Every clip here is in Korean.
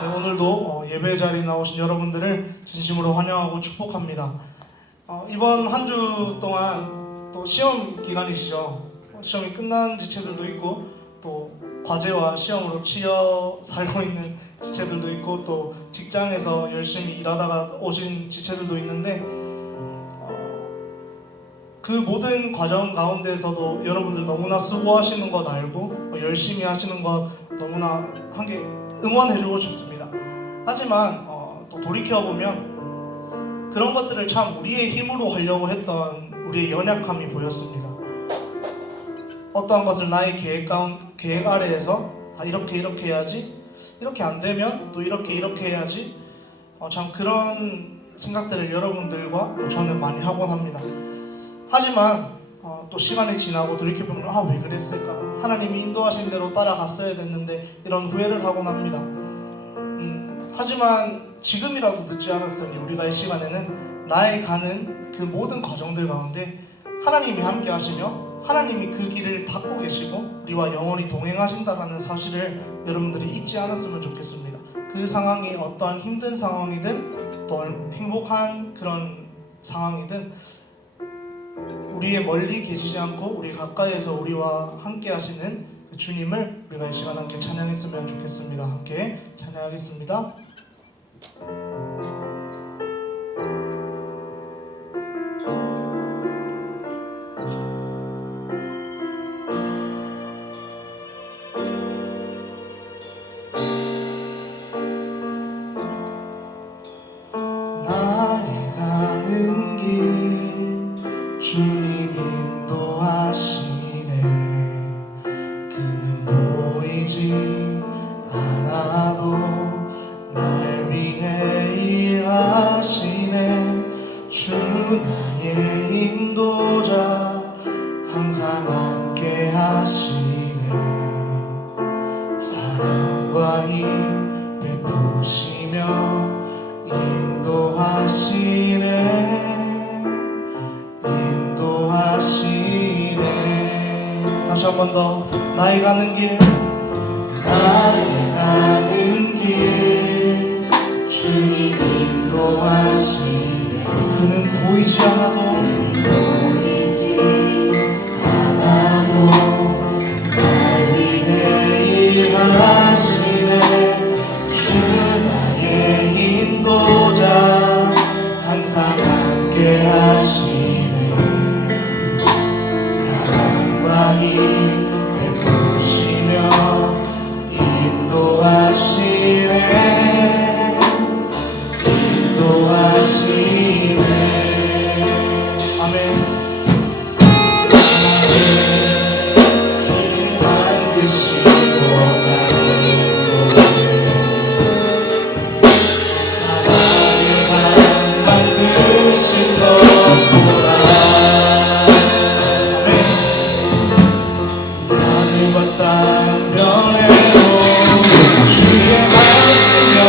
네, 오늘도 예배 자리에 나오신 여러분들을 진심으로 환영하고 축복합니다. 이번 한 주 동안 또 시험 기간이시죠. 시험이 끝난 지체들도 있고 또 과제와 시험으로 치여 살고 있는 지체들도 있고 또 직장에서 열심히 일하다가 오신 지체들도 있는데 그 모든 과정 가운데서도 여러분들 너무나 수고하시는 것 알고 열심히 하시는 것 너무나 함께 응원해주고 싶습니다. 하지만 또 돌이켜보면 그런 것들을 참 우리의 힘으로 하려고 했던 우리의 연약함이 보였습니다. 어떠한 것을 나의 계획 아래에서 이렇게 해야지, 이렇게 안 되면 또 이렇게 해야지, 참 그런 생각들을 여러분들과 또 저는 많이 하곤 합니다. 하지만 또 시간이 지나고 돌이켜보면 왜 그랬을까? 하나님이 인도하신 대로 따라갔어야 됐는데 이런 후회를 하곤 합니다. 하지만 지금이라도 늦지 않았으니 우리가 이 시간에는 나의 가는 그 모든 과정들 가운데 하나님이 함께 하시며 하나님이 그 길을 닦고 계시고 우리와 영원히 동행하신다라는 사실을 여러분들이 잊지 않았으면 좋겠습니다. 그 상황이 어떠한 힘든 상황이든 또 행복한 그런 상황이든 우리의 멀리 계시지 않고 우리 가까이에서 우리와 함께 하시는 그 주님을 우리가 이 시간 함께 찬양했으면 좋겠습니다. 함께 찬양하겠습니다. 나의 가는 길 주님 인도하시네. 그는 보이지 않아도 날 위해 일하시네. 주 나의 인도자 항상 함께 하시네. 사랑과 힘 베푸시며 인도하시네. 다시 한 번 더. 나의 가는 길 주님 인도하시네. 그는 보이지 않아도 날 위해 일하시네. 주 나의 인도자 항상 함께 하시네. 사랑과 힘 베푸시며 인도하시네. 아멘. 사랑의 길 만드시고 나를 인도해. 사랑의 강 만드신 것 보라. 하늘과 땅 변해도 주의 말씀여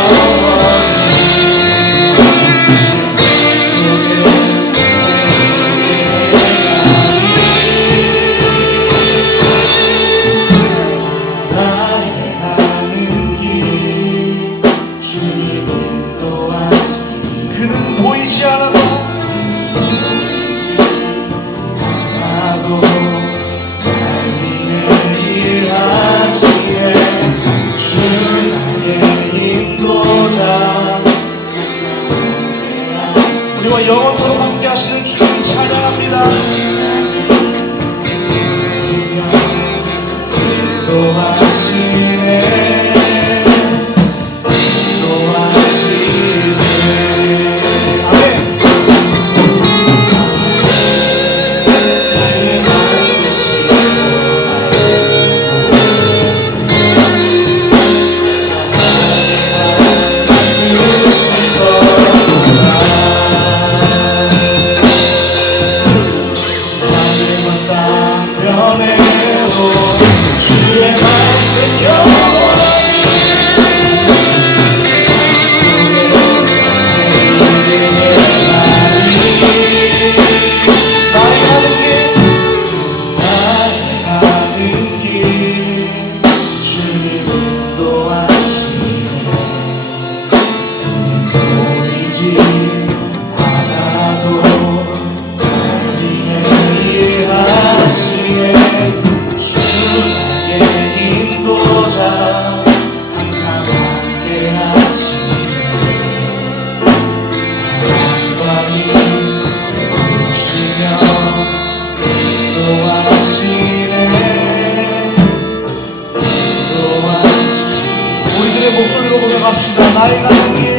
우리의 목소리로 고백합시다. 나의 가는 길,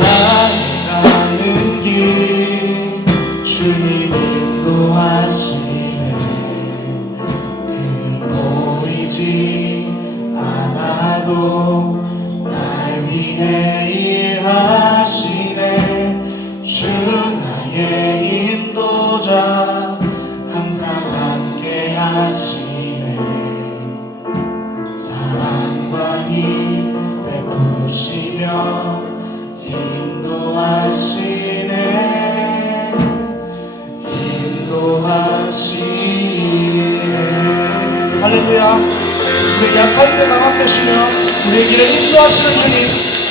나의 가는 길 주님 인도하시네. 그는 보이지 않아도 날 위해 일하시네. 주 나의 인도자 항상 함께 하시네. 사랑과 힘 베푸시며 인도하시네. 인도하시네. 할렐루야. 우리 약할 때 강함 되시며 우리의 길을 인도하시는 주님,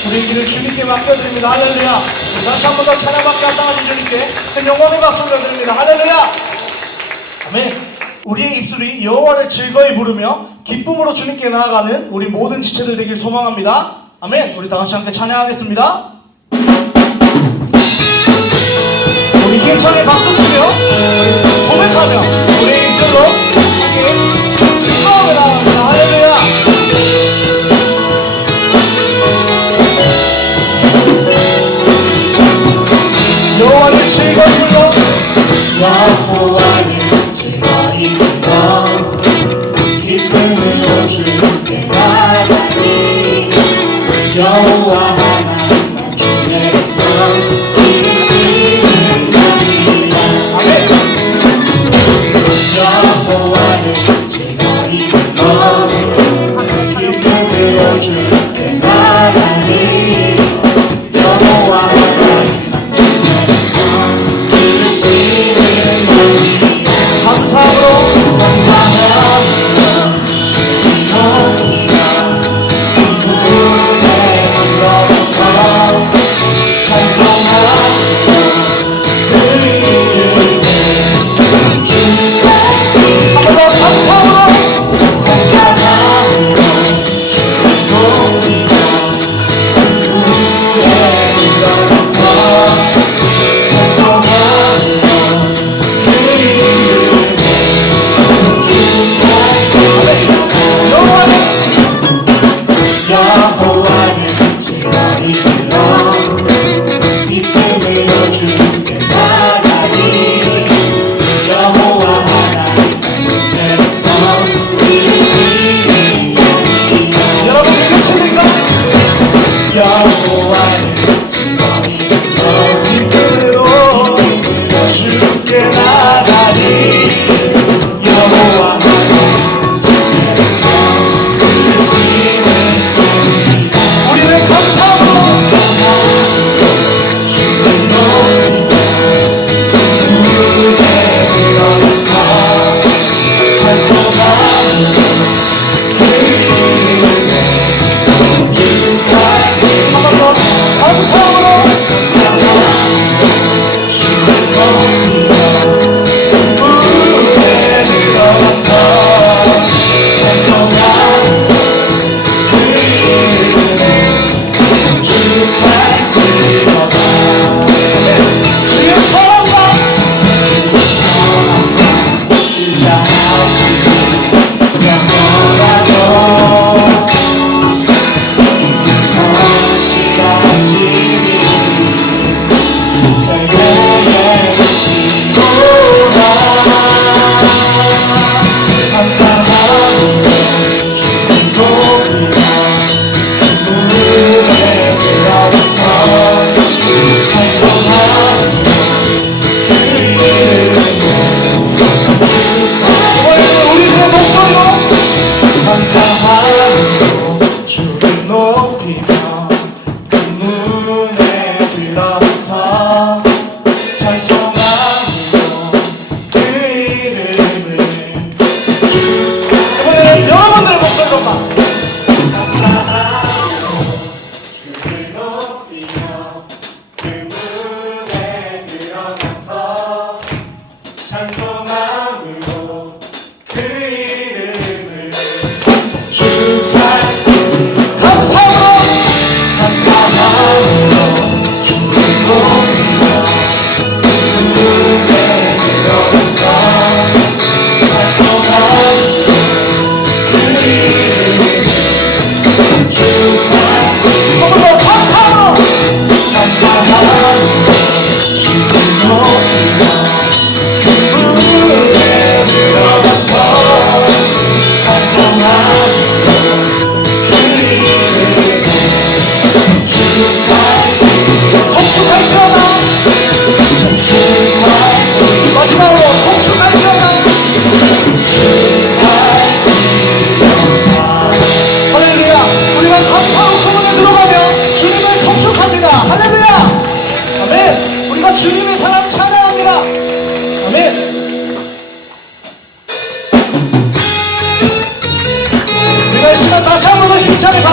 우리의 길을 주님께 맡겨드립니다. 할렐루야. 다시 한 번 더 찬양받게 합당하신 주님께 큰 영광의 박수 올려드립니다. 할렐루야. 아멘. 우리의 입술이 여호와를 즐거이 부르며 기쁨으로 주님께 나아가는 우리 모든 지체들 되길 소망합니다. 아멘. 우리 다 같이 함께 찬양하겠습니다. 우리 힘차게 박수치며 고백하며 우리의 입술로 함께 즐거움을 나갑니다. 할렐루야. 여호와를 즐거이 불러, 여호와를 즐거이 불러 기쁨으로 주님께 나가니. 여호와 하나님 날 주의 백성 이루시는 날이라. 아멘. 여호와를 즐거이 불러 기쁨으로 주님께 나가니. 여호와 하나님 날 주의 백성 이루시는 날이라. 감사함으로 감사합니다.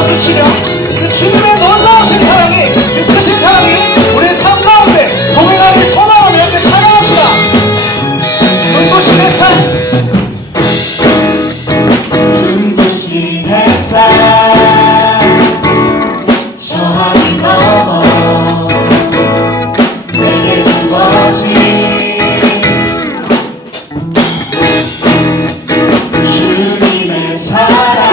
박수치며 그 주님의 놀라우신 사랑이 그 크신 사랑이 우리의 삶 가운데 동행하길 소망하며 함께 찬양합시다. 눈부신 햇살 눈부신 햇살 저 하늘 넘어 내게 주어진 주님의 사랑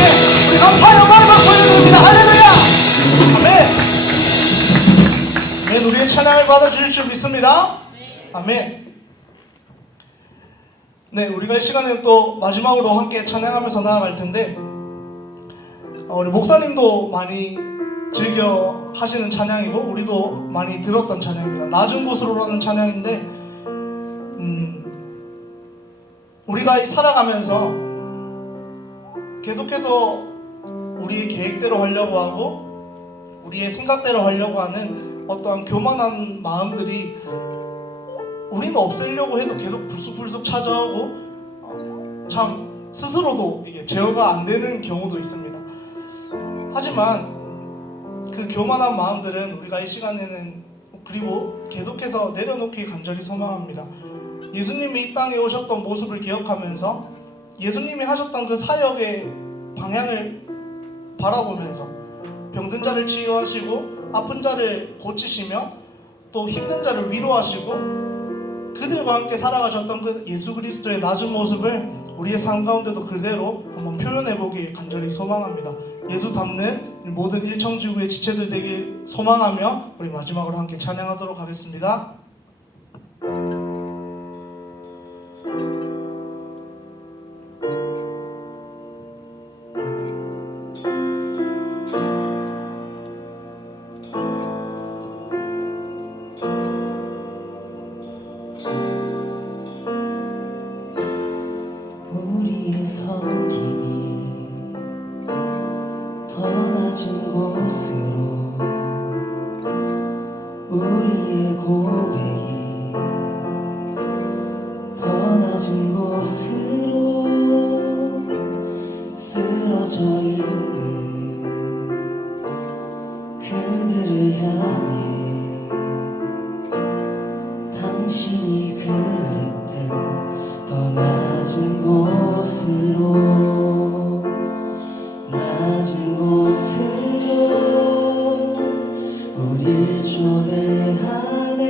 주님께 우리 감사의 영광을 박수 올려드립니다. 할렐루야. 아멘. 아멘. 우리의 찬양을 받아주실 줄 믿습니다. 아멘. 네, 우리가 이 시간에 또 마지막으로 함께 찬양하면서 나아갈 텐데, 우리 목사님도 많이 즐겨 하시는 찬양이고 우리도 많이 들었던 찬양입니다. 낮은 곳으로라는 찬양인데, 우리가 살아가면서 계속해서 우리의 계획대로 하려고 하고 우리의 생각대로 하려고 하는 어떠한 교만한 마음들이 우리는 없애려고 해도 계속 불쑥불쑥 찾아오고 참 스스로도 이게 제어가 안 되는 경우도 있습니다. 하지만 그 교만한 마음들은 우리가 이 시간에는 그리고 계속해서 내려놓기 간절히 소망합니다. 예수님이 이 땅에 오셨던 모습을 기억하면서 예수님이 하셨던 그 사역의 방향을 바라보면서 병든 자를 치유하시고 아픈 자를 고치시며 또 힘든 자를 위로하시고 그들과 함께 살아가셨던 그 예수 그리스도의 낮은 모습을 우리의 삶 가운데도 그대로 한번 표현해보길 간절히 소망합니다. 예수 닮는 모든 일청지구의 지체들 되길 소망하며 우리 마지막으로 함께 찬양하도록 하겠습니다. 우리의 섬김이 더 낮은 곳으로 우리의 고백이 더 낮은 곳으로 쓰러져 있는 그들을 향해 당신이 그랬듯 더 낮은 곳으로 낮은 곳으로 우릴 초대하네.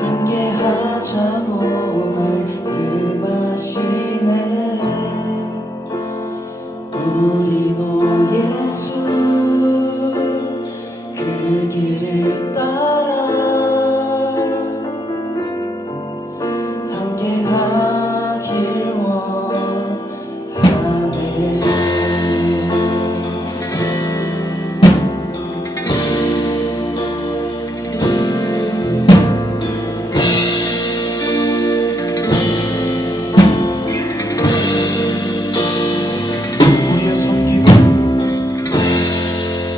함께 하자고 말씀하시네. 우리도 예수 그 길을 따라 함께 가길 원하네.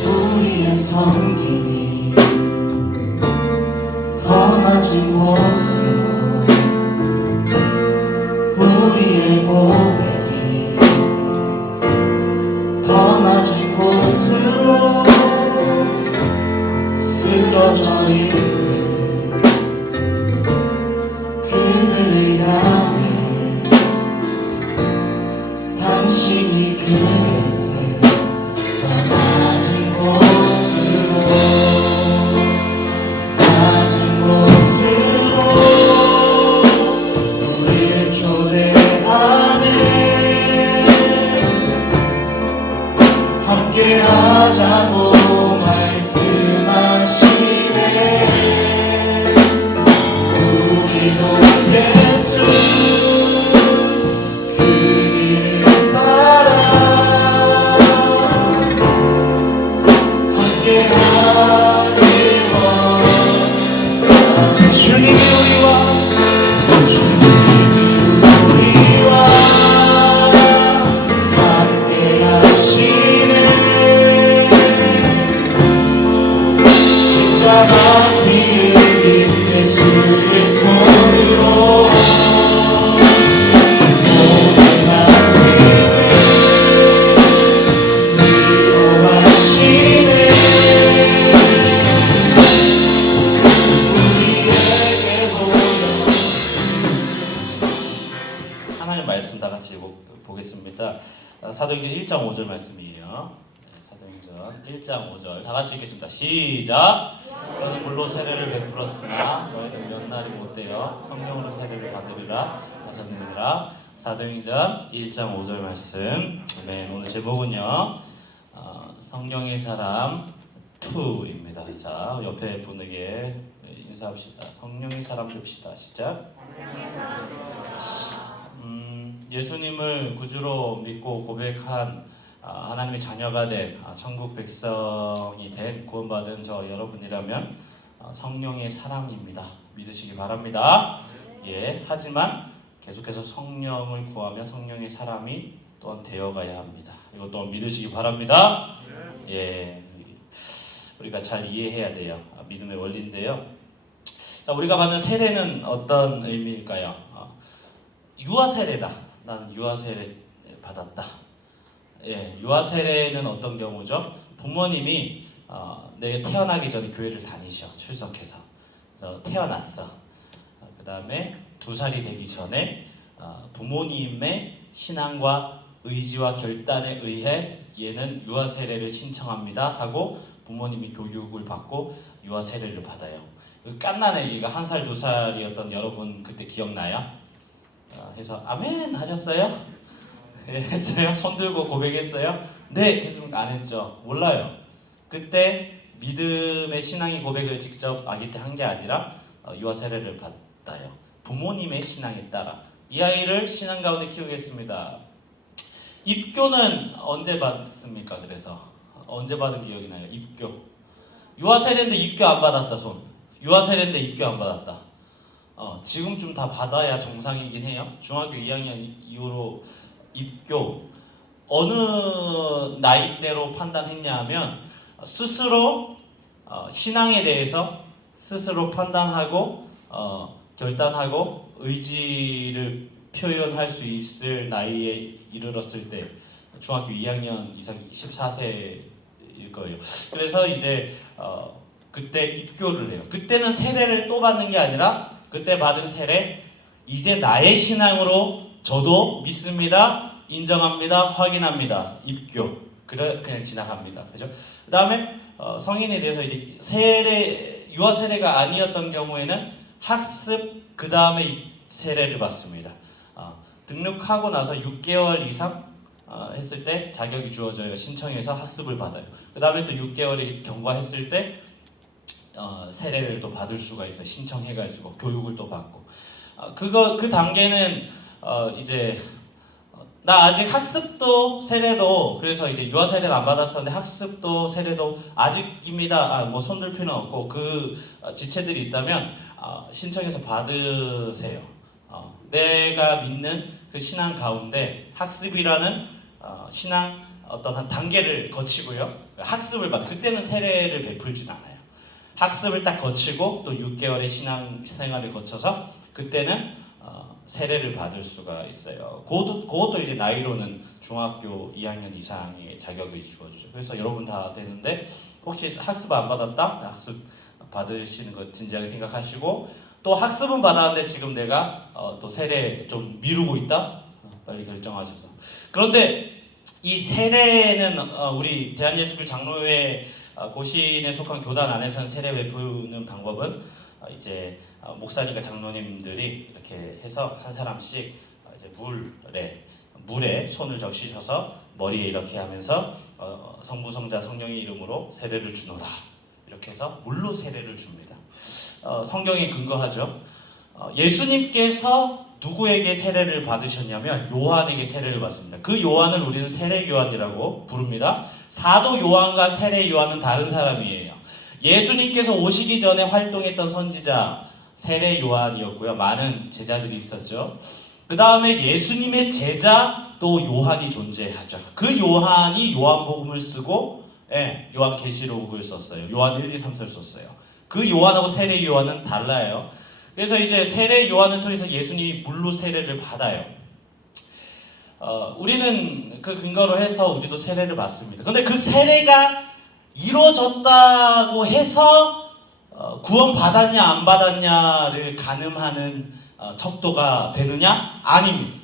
우리의 섬김이 더 낮은 곳으로 우리의 고백이 더 낮은 곳으로 쓰러져 있는 그들을 향해 당신이 그랬듯 더 낮은 곳으로 낮은 곳으로 우릴 초대하네. 함께 하자고 말씀하시네. 우리도 예수 그 길을 따라 함께 하길 원하네. 주님이 우리와 함께 하시네. 십자가 피를 예수의 손으로 모든 아픔을 위로하시네. 우리에게 하나님 말씀 다 같이 보겠습니다. 사도행전 1장 5절 말씀이에요. 사도행전 1장 5절 다 같이 읽겠습니다. 시작. 너희는 물로 세례를 베풀었으나 너희는 몇 날이 못되어 성령으로 세례를 받으리라 하셨느니라. 사도행전 1장 5절 말씀. 네, 오늘 제목은요. 성령의 사람 2입니다. 자, 옆에 분에게 인사합시다. 성령의 사람 됩시다. 시작. 예수님을 구주로 믿고 고백한 하나님의 자녀가 된 천국 백성이 된 구원받은 저 여러분이라면 성령의 사람입니다. 믿으시기 바랍니다. 예, 하지만 계속해서 성령을 구하며 성령의 사람이 또한 되어가야 합니다. 이것 또한 믿으시기 바랍니다. 예, 우리가 잘 이해해야 돼요. 믿음의 원리인데요. 자, 우리가 받는 세례는 어떤 의미일까요? 유아 세례다. 나는 유아 세례 받았다. 예, 유아 세례는 어떤 경우죠? 부모님이 내가 태어나기 전에 교회를 다니셔. 출석해서 태어났어. 그 다음에 2살이 되기 전에 부모님의 신앙과 의지와 결단에 의해 얘는 유아 세례를 신청합니다 하고 부모님이 교육을 받고 유아 세례를 받아요. 그 깐난 애기가 1살, 2살이었던 여러분 그때 기억나요? 해서 아멘 하셨어요? 했어요? 손 들고 고백했어요? 네 했습니까? 안 했죠? 몰라요. 그때 믿음의 신앙의 고백을 직접 아기 때 한 게 아니라 유아 세례를 받아요. 부모님의 신앙에 따라 이 아이를 신앙 가운데 키우겠습니다. 입교는 언제 받습니까? 그래서 언제 받은 기억이 나요? 입교. 유아 세례인데 입교 안 받았다 손. 유아 세례인데 입교 안 받았다. 지금쯤 다 받아야 정상이긴 해요. 중학교 2학년 이후로 입교 어느 나이대로 판단했냐 하면 스스로 신앙에 대해서 스스로 판단하고 결단하고 의지를 표현할 수 있을 나이에 이르렀을 때 중학교 2학년 이상 14세일 거예요. 그래서 이제 그때 입교를 해요. 그때는 세례를 또 받는 게 아니라 그때 받은 세례 이제 나의 신앙으로 저도 믿습니다. 인정합니다. 확인합니다. 입교. 그냥 지나갑니다. 그죠? 그다음에 성인에 대해서 이제 유아 세례가 아니었던 경우에는 학습 그다음에 세례를 받습니다. 등록하고 나서 6개월 이상 했을 때 자격이 주어져요. 신청해서 학습을 받아요. 그다음에 또 6개월이 경과했을 때 세례를 또 받을 수가 있어요. 신청해가지고 교육을 또 받고 그 단계는 이제 나 아직 학습도 세례도 그래서 이제 유아 세례는 안 받았었는데 학습도 세례도 아직입니다. 뭐 손들 필요는 없고 그 지체들이 있다면 신청해서 받으세요. 내가 믿는 그 신앙 가운데 학습이라는 신앙 어떤 한 단계를 거치고요. 학습을 받 그때는 세례를 베풀진 않아요. 학습을 딱 거치고 또 6개월의 신앙 생활을 거쳐서 그때는 세례를 받을 수가 있어요. 그것도 이제 나이로는 중학교 2학년 이상의 자격을 주어주죠. 그래서 여러분 다 되는데 혹시 학습 안 받았다? 학습 받으시는 거 진지하게 생각하시고 또 학습은 받았는데 지금 내가 또 세례 좀 미루고 있다? 빨리 결정하셔서. 그런데 이 세례는 우리 대한예수교 장로회 고신에 속한 교단 안에서는 세례 베푸는 방법은 이제 목사님과 장로님들이 이렇게 해서 한 사람씩 이제 물에 손을 적시셔서 머리에 이렇게 하면서 성부 성자 성령의 이름으로 세례를 주노라 이렇게 해서 물로 세례를 줍니다. 성경에 근거하죠. 예수님께서 누구에게 세례를 받으셨냐면 요한에게 세례를 받습니다. 그 요한을 우리는 세례 요한이라고 부릅니다. 사도 요한과 세례 요한은 다른 사람이에요. 예수님께서 오시기 전에 활동했던 선지자 세례 요한이었고요. 많은 제자들이 있었죠. 그 다음에 예수님의 제자 또 요한이 존재하죠. 그 요한이 요한복음을 쓰고 요한계시록을 썼어요. 요한 1, 2, 3설 썼어요. 그 요한하고 세례 요한은 달라요. 그래서 이제 세례 요한을 통해서 예수님이 물로 세례를 받아요. 우리는 그 근거로 해서 우리도 세례를 받습니다. 근데 그 세례가 이루어졌다고 해서 구원 받았냐 안 받았냐를 가늠하는 척도가 되느냐? 아닙니다.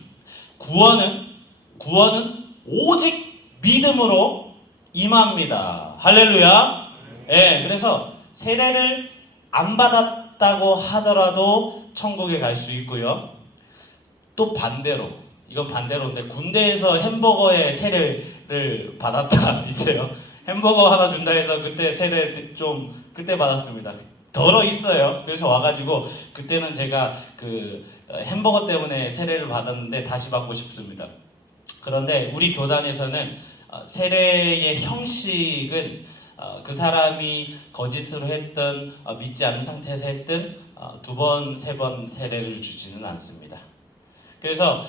구원은 오직 믿음으로 임합니다. 할렐루야. 그래서 세례를 안 받았다고 하더라도 천국에 갈 수 있고요. 또 반대로 이건 반대로인데 군대에서 햄버거에 세례를 받았다 있어요. 햄버거 하나 준다 해서 그때 세례 좀 그때 받았습니다. 덜어 있어요. 그래서 와가지고 그때는 제가 그 햄버거 때문에 세례를 받았는데 다시 받고 싶습니다. 그런데 우리 교단에서는 세례의 형식은 그 사람이 거짓으로 했던 믿지 않는 상태에서 했던 두 번, 세 번 세례를 주지는 않습니다. 그래서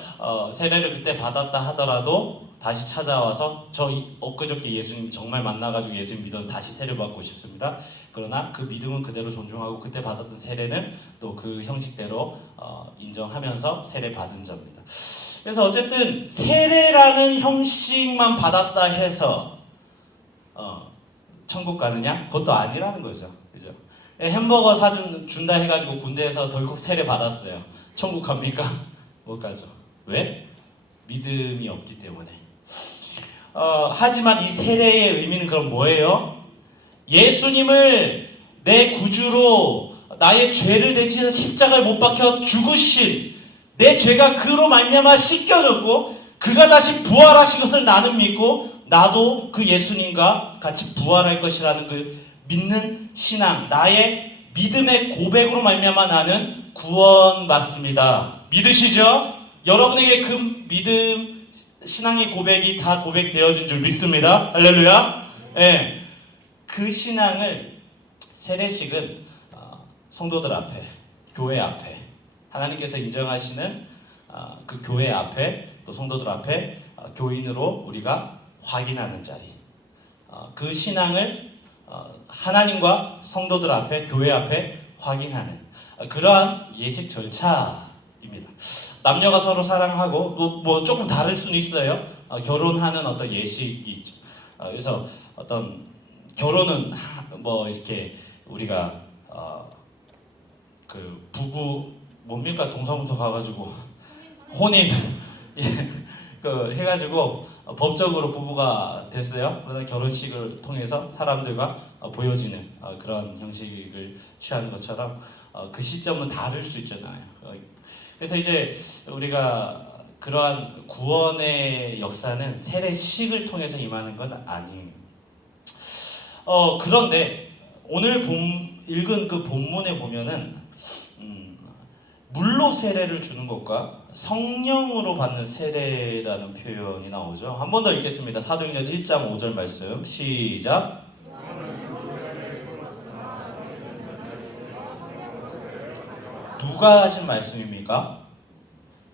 세례를 그때 받았다 하더라도 다시 찾아와서 저 엊그저께 예수님 정말 만나가지고 예수님 믿어 다시 세례 받고 싶습니다. 그러나 그 믿음은 그대로 존중하고 그때 받았던 세례는 또 그 형식대로 인정하면서 세례 받은 자입니다. 그래서 어쨌든 세례라는 형식만 받았다 해서 천국 가느냐? 그것도 아니라는 거죠. 그죠? 햄버거 준다 해가지고 군대에서 덜컥 세례 받았어요. 천국 갑니까? 못 가죠. 왜? 믿음이 없기 때문에. 하지만 이 세례의 의미는 그럼 뭐예요? 예수님을 내 구주로 나의 죄를 대신해서 십자가에 못 박혀 죽으신 내 죄가 그로 말미암아 씻겨졌고 그가 다시 부활하신 것을 나는 믿고 나도 그 예수님과 같이 부활할 것이라는 그 믿는 신앙, 나의 믿음의 고백으로 말미암아 나는 구원받습니다. 믿으시죠? 여러분에게 그 믿음, 신앙의 고백이 다 고백되어진 줄 믿습니다. 할렐루야. 네. 그 신앙을 세례식은 성도들 앞에, 교회 앞에 하나님께서 인정하시는 그 교회 앞에 또 성도들 앞에 교인으로 우리가 확인하는 자리. 그 신앙을 하나님과 성도들 앞에 교회 앞에 확인하는 그러한 예식 절차입니다. 남녀가 서로 사랑하고 뭐 조금 다를 수는 있어요. 결혼하는 어떤 예식이 있죠. 그래서 어떤 결혼은 뭐 이렇게 우리가 그 부부 뭡니까 동사무소 가가지고 혼인 예, 그 해가지고 법적으로 부부가 됐어요. 그러다 결혼식을 통해서 사람들과 보여지는 그런 형식을 취하는 것처럼 그 시점은 다를 수 있잖아요. 그래서 이제 우리가 그러한 구원의 역사는 세례식을 통해서 임하는 건 아니에요. 그런데 오늘 읽은 그 본문에 보면은 물로 세례를 주는 것과 성령으로 받는 세례라는 표현이 나오죠. 한 번 더 읽겠습니다. 사도행전 1장 5절 말씀 시작. 누가 하신 말씀입니까?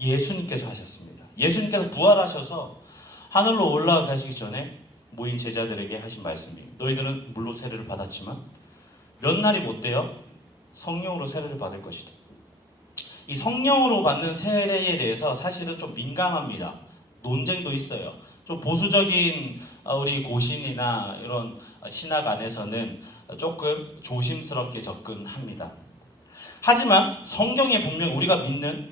예수님께서 하셨습니다. 예수님께서 부활하셔서 하늘로 올라가시기 전에 모인 제자들에게 하신 말씀입니다. 너희들은 물로 세례를 받았지만 몇 날이 못 돼요? 성령으로 세례를 받을 것이다. 이 성령으로 받는 세례에 대해서 사실은 좀 민감합니다. 논쟁도 있어요. 좀 보수적인 우리 고신이나 이런 신학 안에서는 조금 조심스럽게 접근합니다. 하지만 성경에 분명 우리가 믿는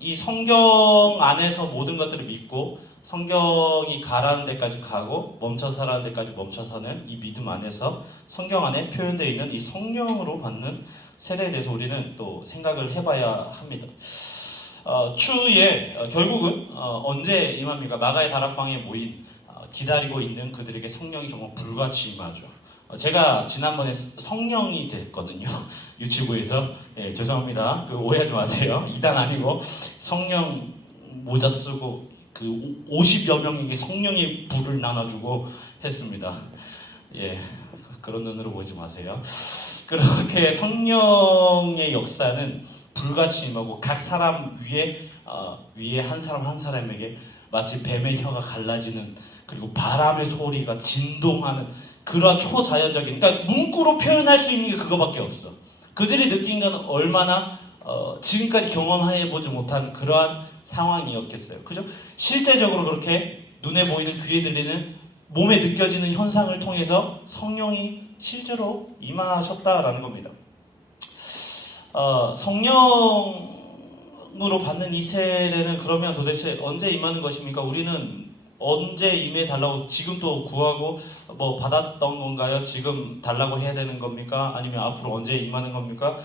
이 성경 안에서 모든 것들을 믿고 성경이 가라는 데까지 가고 멈춰서라는 데까지 멈춰서는 이 믿음 안에서 성경 안에 표현되어 있는 이 성령으로 받는 세례에 대해서 우리는 또 생각을 해봐야 합니다. 추후에 결국은 언제 임합니까? 마가의 다락방에 모인 기다리고 있는 그들에게 성령이 정말 불같이 임하죠. 제가 지난번에 성령이 됐거든요. 유치부에서. 예, 죄송합니다. 오해하지 마세요. 이단 아니고 성령 모자 쓰고 그 50여 명에게 성령의 불을 나눠주고 했습니다. 예, 그런 눈으로 보지 마세요. 그렇게 성령의 역사는 불같이 임하고 각 사람 위에 한 사람 한 사람에게 마치 뱀의 혀가 갈라지는 그리고 바람의 소리가 진동하는 그러한 초자연적인, 그러니까 문구로 표현할 수 있는 게 그거밖에 없어. 그들이 느낀 건 얼마나 지금까지 경험해보지 못한 그러한 상황이었겠어요. 그죠? 실제적으로 그렇게 눈에 보이는 귀에 들리는 몸에 느껴지는 현상을 통해서 성령이 실제로 임하셨다라는 겁니다. 성령으로 받는 이 세례는 그러면 도대체 언제 임하는 것입니까? 우리는 언제 임해 달라고 지금 또 구하고 뭐 받았던 건가요? 지금 달라고 해야 되는 겁니까? 아니면 앞으로 언제 임하는 겁니까?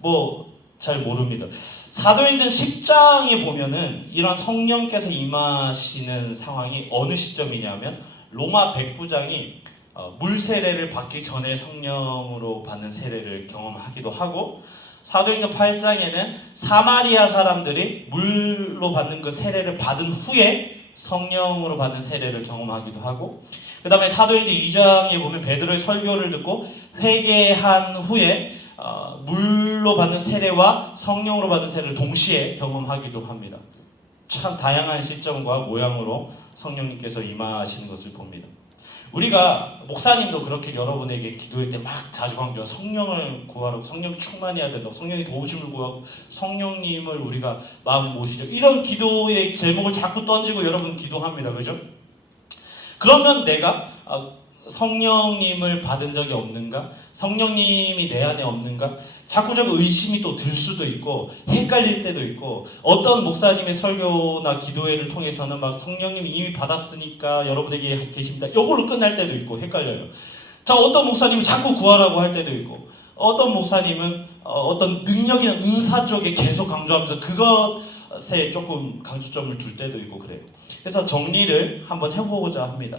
뭐 잘 모릅니다. 사도행전 10장에 보면은 이런 성령께서 임하시는 상황이 어느 시점이냐면 로마 백부장이 물 세례를 받기 전에 성령으로 받는 세례를 경험하기도 하고, 사도행전 8장에는 사마리아 사람들이 물로 받는 그 세례를 받은 후에 성령으로 받는 세례를 경험하기도 하고, 그 다음에 사도행전 2장에 보면 베드로의 설교를 듣고 회개한 후에 물로 받는 세례와 성령으로 받는 세례를 동시에 경험하기도 합니다. 참 다양한 시점과 모양으로 성령님께서 임하시는 것을 봅니다. 우리가 목사님도 그렇게 여러분에게 기도할 때 막 자주 강조하고 성령을 구하라고, 성령 충만해야 된다고, 성령의 도우심을 구하고 성령님을 우리가 마음에 모시죠. 이런 기도의 제목을 자꾸 던지고 여러분 기도합니다. 그죠? 그러면 내가 성령님을 받은 적이 없는가? 성령님이 내 안에 없는가? 자꾸자꾸 의심이 또 들 수도 있고 헷갈릴 때도 있고, 어떤 목사님의 설교나 기도회를 통해서는 막 성령님 이미 받았으니까 여러분에게 계십니다, 이걸로 끝날 때도 있고 헷갈려요. 자, 어떤 목사님은 자꾸 구하라고 할 때도 있고, 어떤 목사님은 어떤 능력이나 은사 쪽에 계속 강조하면서 그것에 조금 강조점을 둘 때도 있고 그래요. 그래서 정리를 한번 해보고자 합니다.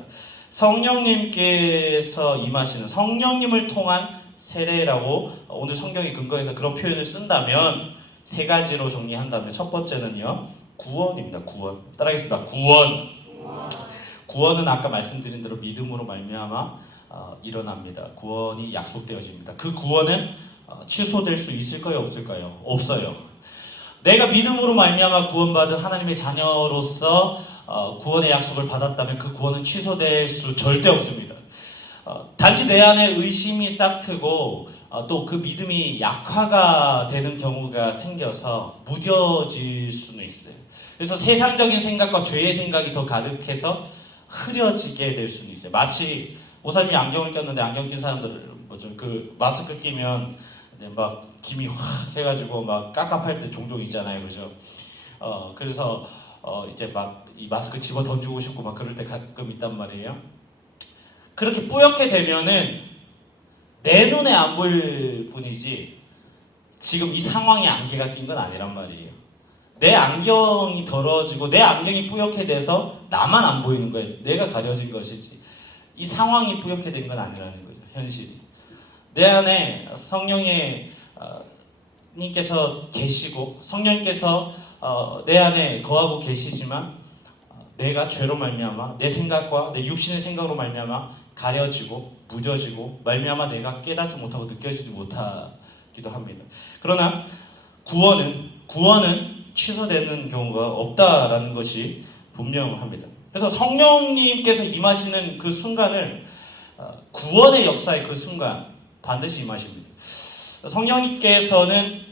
성령님께서 임하시는, 성령님을 통한 세례라고 오늘 성경의 근거에서 그런 표현을 쓴다면 세 가지로 정리한다면, 첫 번째는요, 구원입니다. 구원. 따라하겠습니다. 구원. 구원은 아까 말씀드린 대로 믿음으로 말미암아 일어납니다. 구원이 약속되어집니다. 그 구원은 취소될 수 있을까요? 없을까요? 없어요. 내가 믿음으로 말미암아 구원받은 하나님의 자녀로서 구원의 약속을 받았다면 그 구원은 취소될 수 절대 없습니다. 단지 내 안에 의심이 싹트고 또 그 믿음이 약화가 되는 경우가 생겨서 무뎌질 수는 있어요. 그래서 세상적인 생각과 죄의 생각이 더 가득해서 흐려지게 될 수는 있어요. 마치 목사님이 안경을 꼈는데, 안경 낀 사람들 뭐죠? 그 마스크 끼면 막 김이 확 해가지고 막 깝깝할 때 종종 있잖아요, 그죠? 그래서 이제 막 이 마스크 집어 던지고 싶고 막 그럴 때 가끔 있단 말이에요. 그렇게 뿌옇게 되면은 내 눈에 안 보일 뿐이지 지금 이 상황에 안개가 낀 건 아니란 말이에요. 내 안경이 더러워지고 내 안경이 뿌옇게 돼서 나만 안 보이는 거예요. 내가 가려진 것이지 이 상황이 뿌옇게 된 건 아니라는 거죠. 현실이. 내 안에 성령의 님께서 계시고 성령께서 내 안에 거하고 계시지만 내가 죄로 말미암아 내 생각과 내 육신의 생각으로 말미암아 가려지고 무뎌지고 말미암아 내가 깨닫지 못하고 느껴지지 못하기도 합니다. 그러나 구원은 취소되는 경우가 없다라는 것이 분명합니다. 그래서 성령님께서 임하시는 그 순간을 구원의 역사의 그 순간 반드시 임하십니다. 성령님께서는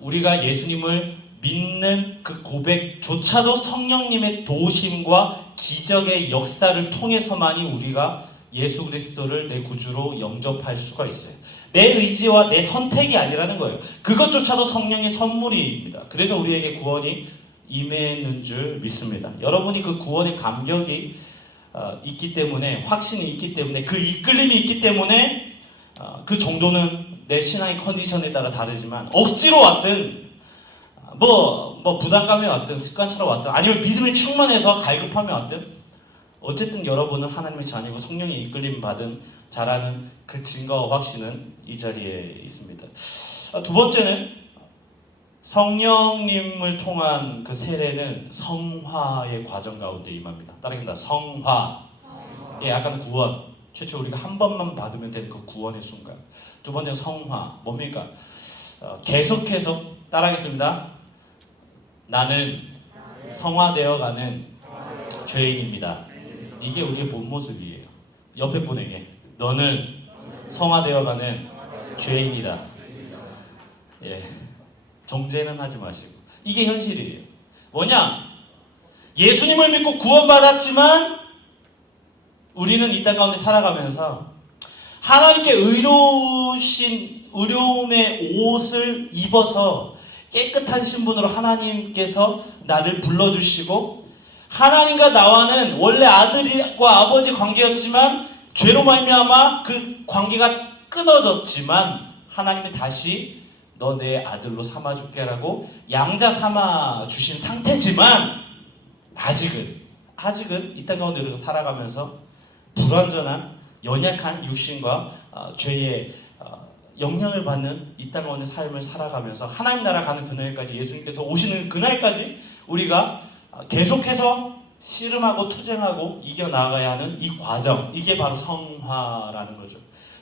우리가 예수님을 믿는 그 고백조차도 성령님의 도우심과 기적의 역사를 통해서만이 우리가 예수 그리스도를 내 구주로 영접할 수가 있어요. 내 의지와 내 선택이 아니라는 거예요. 그것조차도 성령의 선물입니다. 그래서 우리에게 구원이 임했는 줄 믿습니다. 여러분이 그 구원의 감격이 있기 때문에, 확신이 있기 때문에, 그 이끌림이 있기 때문에 그 정도는 내 신앙의 컨디션에 따라 다르지만 억지로 왔든 뭐 부담감이 왔든 습관처럼 왔든 아니면 믿음이 충만해서 갈급함이 왔든 어쨌든 여러분은 하나님의 자녀고 성령의 이끌림 받은 자라는 그 증거와 확신은 이 자리에 있습니다. 두 번째는 성령님을 통한 그 세례는 성화의 과정 가운데 임합니다. 따라합니다. 성화. 예, 아까는 구원. 최초 우리가 한 번만 받으면 되는 그 구원의 순간. 두 번째는 성화. 뭡니까? 계속해서 따라하겠습니다. 나는 성화되어가는 죄인입니다. 이게 우리의 본 모습이에요. 옆에 분에게 너는 성화되어가는 죄인이다. 예, 정죄는 하지 마시고 이게 현실이에요. 뭐냐? 예수님을 믿고 구원받았지만 우리는 이 땅 가운데 살아가면서 하나님께 의로움의 옷을 입어서 깨끗한 신분으로 하나님께서 나를 불러주시고 하나님과 나와는 원래 아들과 아버지 관계였지만 죄로 말미암아 그 관계가 끊어졌지만 하나님이 다시 너 내 아들로 삼아줄게라고 양자 삼아 주신 상태지만 아직은 이 땅 가운데 우리가 살아가면서 불완전한 연약한 육신과 죄의 영향을 받는 이 땅 가운데 삶을 살아가면서 하나님 나라 가는 그날까지, 예수님께서 오시는 그날까지 우리가 계속해서 씨름하고 투쟁하고 이겨나가야 하는 이 과정, 이게 바로 성화라는 거죠.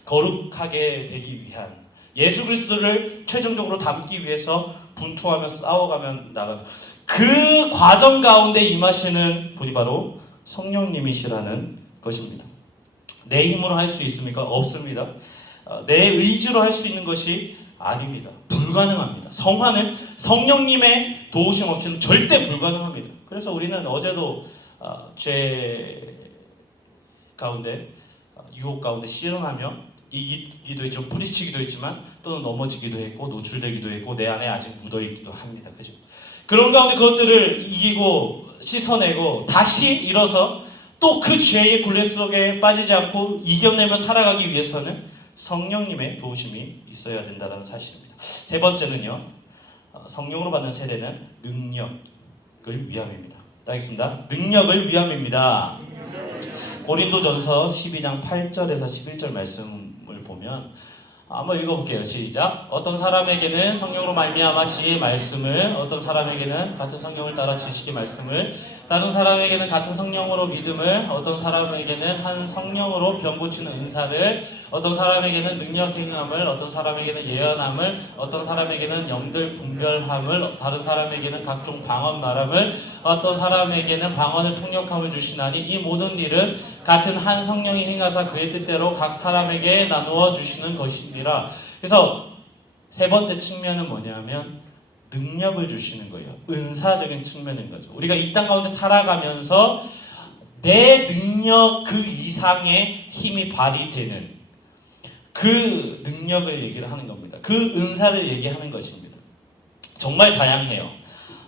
거룩하게 되기 위한, 예수 그리스도를 최종적으로 담기 위해서 분투하며 싸워가며 나가는 그 과정 가운데 임하시는 분이 바로 성령님이시라는 것입니다. 내 힘으로 할 수 있습니까? 없습니다. 내 의지로 할 수 있는 것이 아닙니다. 불가능합니다. 성화는 성령님의 도우심 없이는 절대 불가능합니다. 그래서 우리는 어제도 죄 가운데, 유혹 가운데 씨름하며 이기기도 했죠. 뿌리치기도 했지만 또는 넘어지기도 했고 노출되기도 했고 내 안에 아직 묻어있기도 합니다. 그죠? 그런 가운데 그것들을 이기고 씻어내고 다시 일어서 또 그 죄의 굴레 속에 빠지지 않고 이겨내며 살아가기 위해서는 성령님의 도우심이 있어야 된다는 사실입니다. 세 번째는요, 성령으로 받는 세례는 능력을 위함입니다. 따겠습니다. 능력을 위함입니다. 고린도전서 12장 8절에서 11절 말씀을 보면 한번 읽어볼게요. 시작. 어떤 사람에게는 성령으로 말미암아 지혜의 말씀을, 어떤 사람에게는 같은 성령을 따라 지식의 말씀을, 다른 사람에게는 같은 성령으로 믿음을, 어떤 사람에게는 한 성령으로 병 고치는 은사를, 어떤 사람에게는 능력 행함을, 어떤 사람에게는 예언함을, 어떤 사람에게는 영들 분별함을, 다른 사람에게는 각종 방언 말함을, 어떤 사람에게는 방언을 통역함을 주시나니 이 모든 일은 같은 한 성령이 행하사 그의 뜻대로 각 사람에게 나누어 주시는 것이니라. 그래서 세 번째 측면은 뭐냐면 능력을 주시는 거예요. 은사적인 측면인 거죠. 우리가 이 땅 가운데 살아가면서 내 능력 그 이상의 힘이 발휘되는 그 능력을 얘기를 하는 겁니다. 그 은사를 얘기하는 것입니다. 정말 다양해요.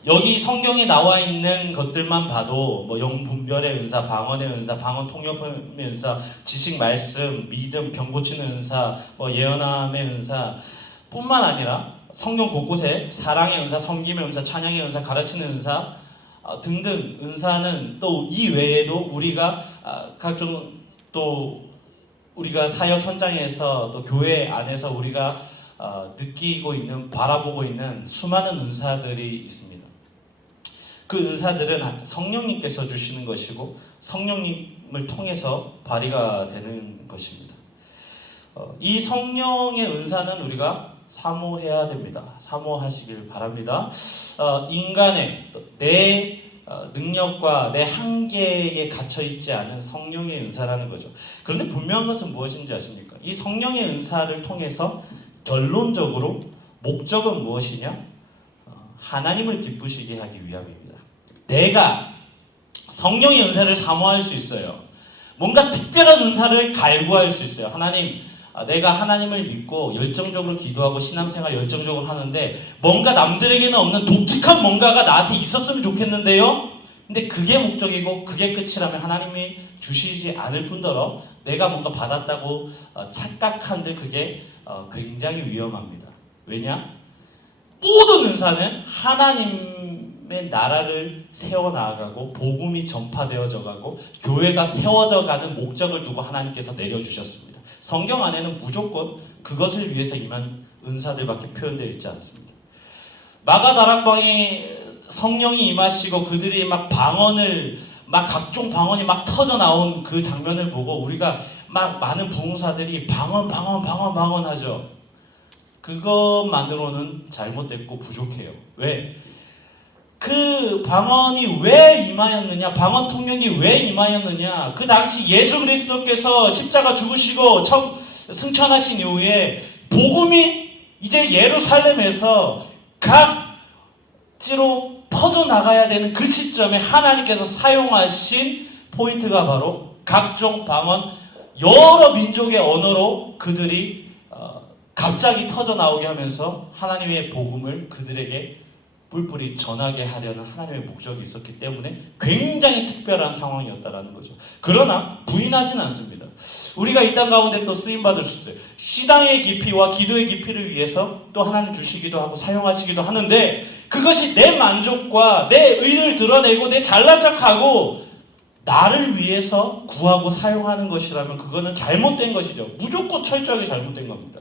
여기 성경에 나와 있는 것들만 봐도 뭐 영분별의 은사, 방언의 은사, 방언 통역의 은사, 지식 말씀, 믿음, 병 고치는 은사, 뭐 예언함의 은사 뿐만 아니라 성경 곳곳에 사랑의 은사, 섬김의 은사, 찬양의 은사, 가르치는 은사 등등 은사는 또 이 외에도 우리가 각종 또 우리가 사역 현장에서 또 교회 안에서 우리가 느끼고 있는, 바라보고 있는 수많은 은사들이 있습니다. 그 은사들은 성령님께서 주시는 것이고 성령님을 통해서 발휘가 되는 것입니다. 이 성령의 은사는 우리가 사모해야 됩니다. 사모하시길 바랍니다. 인간의 내 능력과 내 한계에 갇혀있지 않은 성령의 은사라는 거죠. 그런데 분명한 것은 무엇인지 아십니까? 이 성령의 은사를 통해서 결론적으로 목적은 무엇이냐? 하나님을 기쁘시게 하기 위함입니다. 내가 성령의 은사를 사모할 수 있어요. 뭔가 특별한 은사를 갈구할 수 있어요. 하나님, 내가 하나님을 믿고 열정적으로 기도하고 신앙생활 열정적으로 하는데 뭔가 남들에게는 없는 독특한 뭔가가 나한테 있었으면 좋겠는데요. 근데 그게 목적이고 그게 끝이라면 하나님이 주시지 않을 뿐더러 내가 뭔가 받았다고 착각한들 그게 굉장히 위험합니다. 왜냐? 모든 은사는 하나님의 나라를 세워나가고 복음이 전파되어져 가고 교회가 세워져 가는 목적을 두고 하나님께서 내려주셨습니다. 성경 안에는 무조건 그것을 위해서 임한 은사들밖에 표현되어 있지 않습니다. 마가다락방에 성령이 임하시고 그들이 막 방언을 막 각종 방언이 막 터져 나온 그 장면을 보고 우리가 막 많은 부흥사들이 방언 하죠. 그것만으로는 잘못됐고 부족해요. 왜? 그 방언이 왜 임하였느냐? 방언 통역이 왜 임하였느냐? 그 당시 예수 그리스도께서 십자가 죽으시고 승천하신 이후에 복음이 이제 예루살렘에서 각지로 퍼져나가야 되는 그 시점에 하나님께서 사용하신 포인트가 바로 각종 방언, 여러 민족의 언어로 그들이 갑자기 터져 나오게 하면서 하나님의 복음을 그들에게 뿔뿔이 전하게 하려는 하나님의 목적이 있었기 때문에 굉장히 특별한 상황이었다라는 거죠. 그러나 부인하지는 않습니다. 우리가 이 땅 가운데 또 쓰임받을 수 있어요. 신앙의 깊이와 기도의 깊이를 위해서 또 하나님 주시기도 하고 사용하시기도 하는데, 그것이 내 만족과 내 의를 드러내고 내 잘난 척하고 나를 위해서 구하고 사용하는 것이라면 그거는 잘못된 것이죠. 무조건 철저하게 잘못된 겁니다.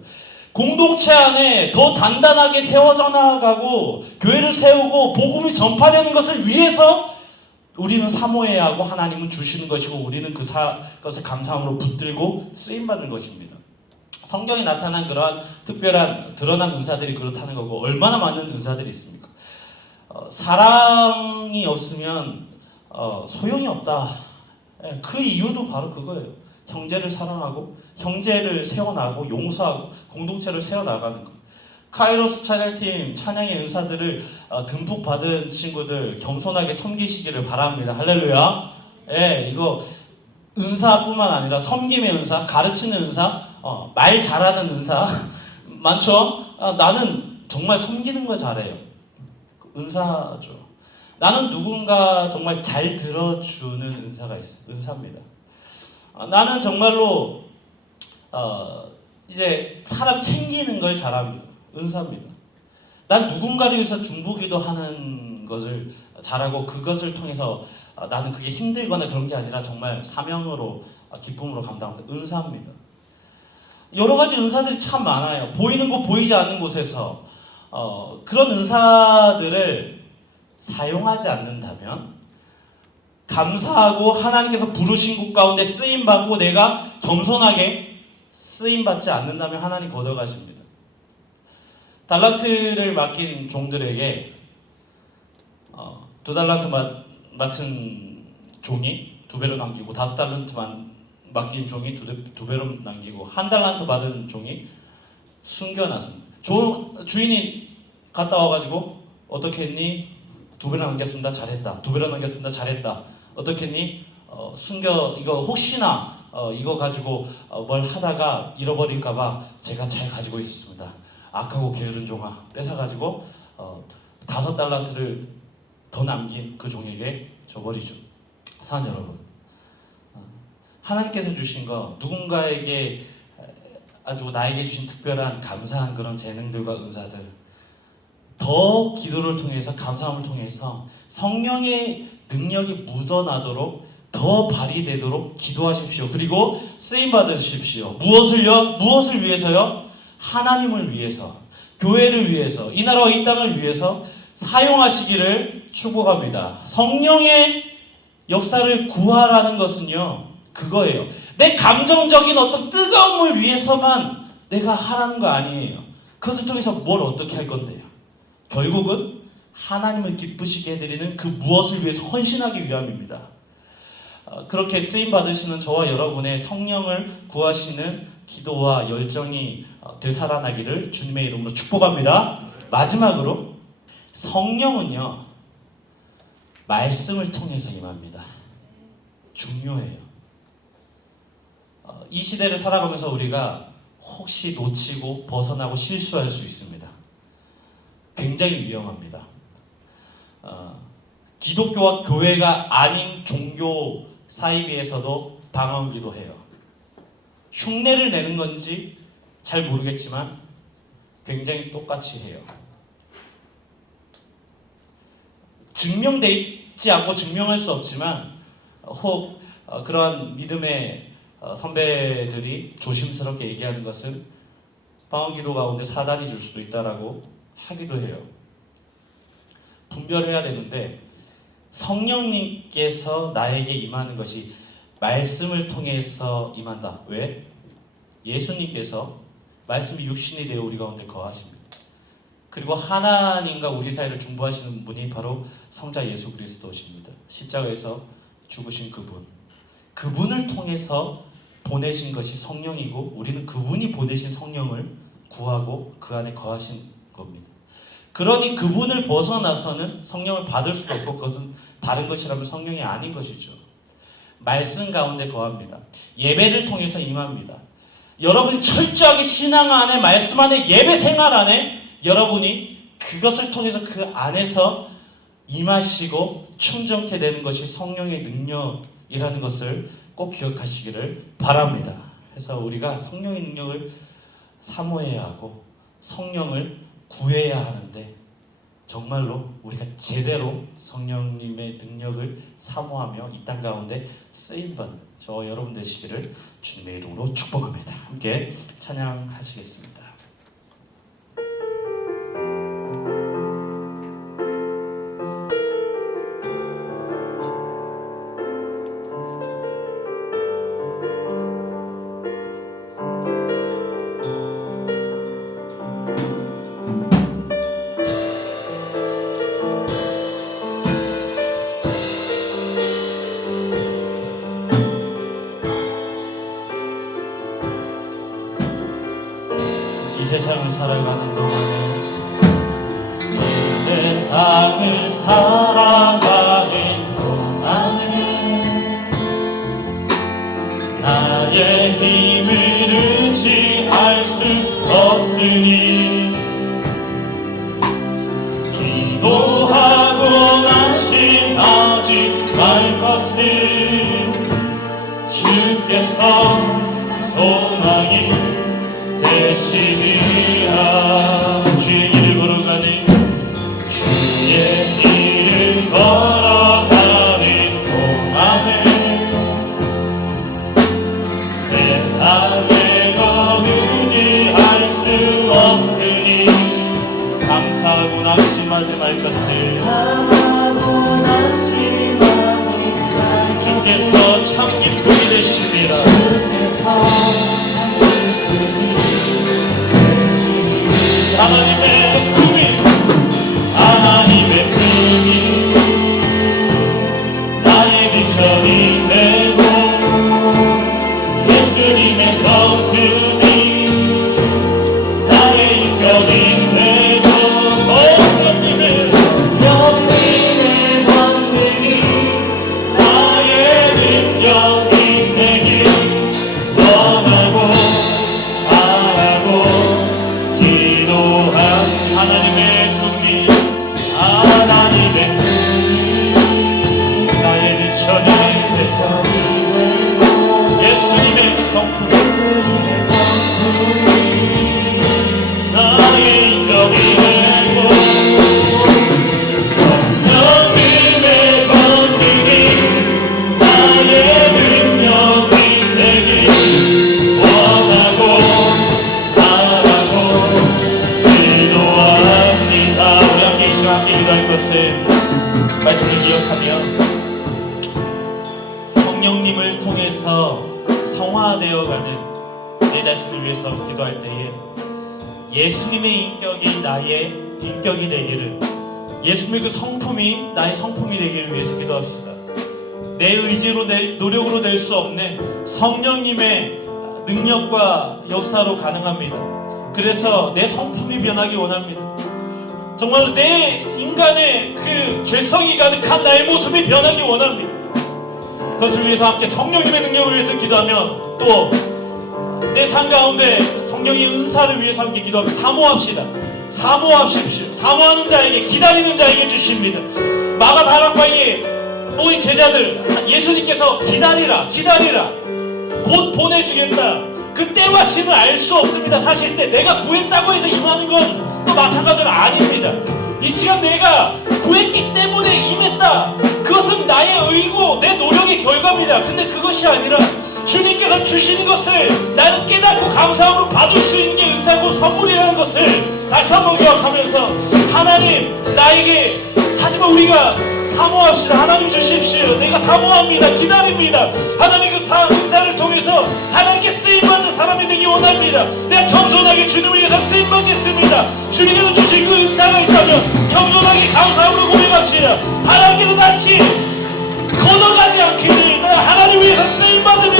공동체 안에 더 단단하게 세워져 나가고 교회를 세우고 복음이 전파되는 것을 위해서 우리는 사모해야 하고, 하나님은 주시는 것이고 우리는 그것을 감사함으로 붙들고 쓰임받는 것입니다. 성경에 나타난 그러한 특별한 드러난 은사들이 그렇다는 거고, 얼마나 많은 은사들이 있습니까? 사랑이 없으면 소용이 없다. 그 이유도 바로 그거예요. 형제를 사랑하고 형제를 세워나가고 용서하고 공동체를 세워나가는 것. 카이로스 찬양팀 찬양의 은사들을 듬뿍 받은 친구들 겸손하게 섬기시기를 바랍니다. 할렐루야. 이거 은사뿐만 아니라 섬김의 은사, 가르치는 은사, 말 잘하는 은사 많죠? 나는 정말 섬기는 거 잘해요. 은사죠. 나는 누군가 정말 잘 들어주는 은사가 있어요. 은사입니다. 나는 정말로 이제 사람 챙기는 걸 잘합니다. 은사입니다. 난 누군가를 위해서 중보기도 하는 것을 잘하고, 그것을 통해서 나는 그게 힘들거나 그런 게 아니라 정말 사명으로 기쁨으로 감당합니다. 은사입니다. 여러 가지 은사들이 참 많아요. 보이는 곳 보이지 않는 곳에서 그런 은사들을 사용하지 않는다면, 감사하고 하나님께서 부르신 곳 가운데 쓰임받고 내가 겸손하게 쓰임받지 않는다면 하나님 걷어가십니다. 달란트를 맡긴 종들에게 2달란트 맡은 종이 2배로 남기고, 5달란트만 맡긴 종이 2배로 남기고, 1달란트 받은 종이 숨겨놨습니다. 주인이 갔다 와가지고 어떻게 했니? 2배로 남겼습니다. 잘했다. 2배로 남겼습니다. 잘했다. 어떻게 했니? 이거 혹시나 이거 가지고 뭘 하다가 잃어버릴까봐 제가 잘 가지고 있었습니다. 악하고 게으른 종아, 뺏어가지고 5달란트를 더 남긴 그 종에게 줘버리죠. 사랑하는 여러분, 하나님께서 주신 거, 누군가에게 아주 나에게 주신 특별한 감사한 그런 재능들과 은사들, 더 기도를 통해서, 감사함을 통해서 성령의 능력이 묻어나도록, 더 발휘되도록 기도하십시오. 그리고 쓰임받으십시오. 무엇을요? 무엇을 위해서요? 하나님을 위해서, 교회를 위해서, 이 나라와 이 땅을 위해서 사용하시기를 축복합니다. 성령의 역사를 구하라는 것은요, 그거예요. 내 감정적인 어떤 뜨거움을 위해서만 내가 하라는 거 아니에요. 그것을 통해서 뭘 어떻게 할 건데요? 결국은 하나님을 기쁘시게 해드리는 그 무엇을 위해서 헌신하기 위함입니다. 그렇게 쓰임받으시는 저와 여러분의 성령을 구하시는 기도와 열정이 되살아나기를 주님의 이름으로 축복합니다. 마지막으로, 성령은요, 말씀을 통해서 임합니다. 중요해요. 이 시대를 살아가면서 우리가 혹시 놓치고 벗어나고 실수할 수 있습니다. 굉장히 위험합니다. 기독교와 교회가 아닌 종교 사이비에서도 당하기도 해요. 흉내를 내는 건지 잘 모르겠지만 굉장히 똑같이 해요. 증명되어 있지 않고 증명할 수 없지만, 혹 그러한 믿음의 선배들이 조심스럽게 얘기하는 것은 방언기도 가운데 사단이 줄 수도 있다라고 하기도 해요. 분별해야 되는데, 성령님께서 나에게 임하는 것이 말씀을 통해서 임한다. 왜? 예수님께서 말씀이 육신이 되어 우리 가운데 거하십니다. 그리고 하나님과 우리 사이를 중보하시는 분이 바로 성자 예수 그리스도십니다. 십자가에서 죽으신 그분을 통해서 보내신 것이 성령이고, 우리는 그분이 보내신 성령을 구하고 그 안에 거하신 겁니다. 그러니 그분을 벗어나서는 성령을 받을 수도 없고, 그것은 다른 것이라면 성령이 아닌 것이죠. 말씀 가운데 거합니다. 예배를 통해서 임합니다. 여러분이 철저하게 신앙 안에, 말씀 안에, 예배 생활 안에 여러분이 그것을 통해서 그 안에서 임하시고 충전케 되는 것이 성령의 능력이라는 것을 꼭 기억하시기를 바랍니다. 그래서 우리가 성령의 능력을 사모해야 하고 성령을 구해야 하는데 정말로 우리가 제대로 성령님의 능력을 사모하며 이 땅 가운데 쓰임받는 저 여러분 되시기를 주님의 이름으로 축복합니다. 함께 찬양하시겠습니다. 이 세상을 살아가는 동안에 이 세상을 살아가는 동안에 나의 힘을 의지할 수 없으니 기도하고 낙심하지 말 것을 주께서 소망이 되시리라. 주의 길을 걸어가는 주의 길을 걸어가는 동안에 세상에 더 의지할 수 없으니 감사하고 낙심하지 말 것을 주께서 참기 꾼이 되시리라. 하나님의 품이 나의 비전이 되고 예수님의 성품이 나의 인격이 되고 성령님의 권능이 나의 능력이 되길 원하고 바라고 하나님의 꿈이 나의 비전이 되고 예수님의 성품이 나의 인격이 되고 성령님의 권능이 나의 능력이 되길 원하고 바라고 기도합니다. 우리 함께 이 시간 함께 기도할 것을 말씀을 기억하며 성령님을 통해서 성화되어가는 내 자신을 위해서 기도할 때에 예수님의 인격이 나의 인격이 되기를, 예수님의 그 성품이 나의 성품이 되기를 위해서 기도합시다. 내 의지로 내 노력으로 낼 수 없는 성령님의 능력과 역사로 가능합니다. 그래서 내 성품이 변하기 원합니다. 정말 내 인간의 그 죄성이 가득한 나의 모습이 변하기 원합니다. 그것을 위해서 함께 성령님의 능력을 위해서 기도하면 또 내 삶 가운데 성령의 은사를 위해서 함께 기도하면 사모합시다. 사모하십시오. 사모하는 자에게, 기다리는 자에게 주십니다. 마가 다락방에 모인 제자들, 예수님께서 기다리라 곧 보내주겠다. 그 때와 시는 알 수 없습니다. 사실 때 내가 구했다고 해서 임하는 건 또 마찬가지는 아닙니다. 이 시간 내가 구했기 때문에 임했다. 그것은 나의 의고 내 노력의 결과입니다. 근데 그것이 아니라 주님께서 주시는 것을 나는 깨닫고 감사함으로 받을 수 있는 게 은사고 선물이라는 것을 다시 한번 기억하면서 하나님 나에게, 하지만 우리가 사모합시다. 하나님 주십시오. 내가 사모합니다. 기다립니다. 하나님 그 은사를 통해서 하나님께 쓰임받는 사람이 되기 원합니다. 내가 겸손하게 주님을 위해서 쓰임받겠습니다. 주님께서 주신 그 은사가 있다면 겸손하게 감사함으로 고백합시다. 하나님께서 다시 거둬가지 않기를 하나님 위해서 쓰임받으며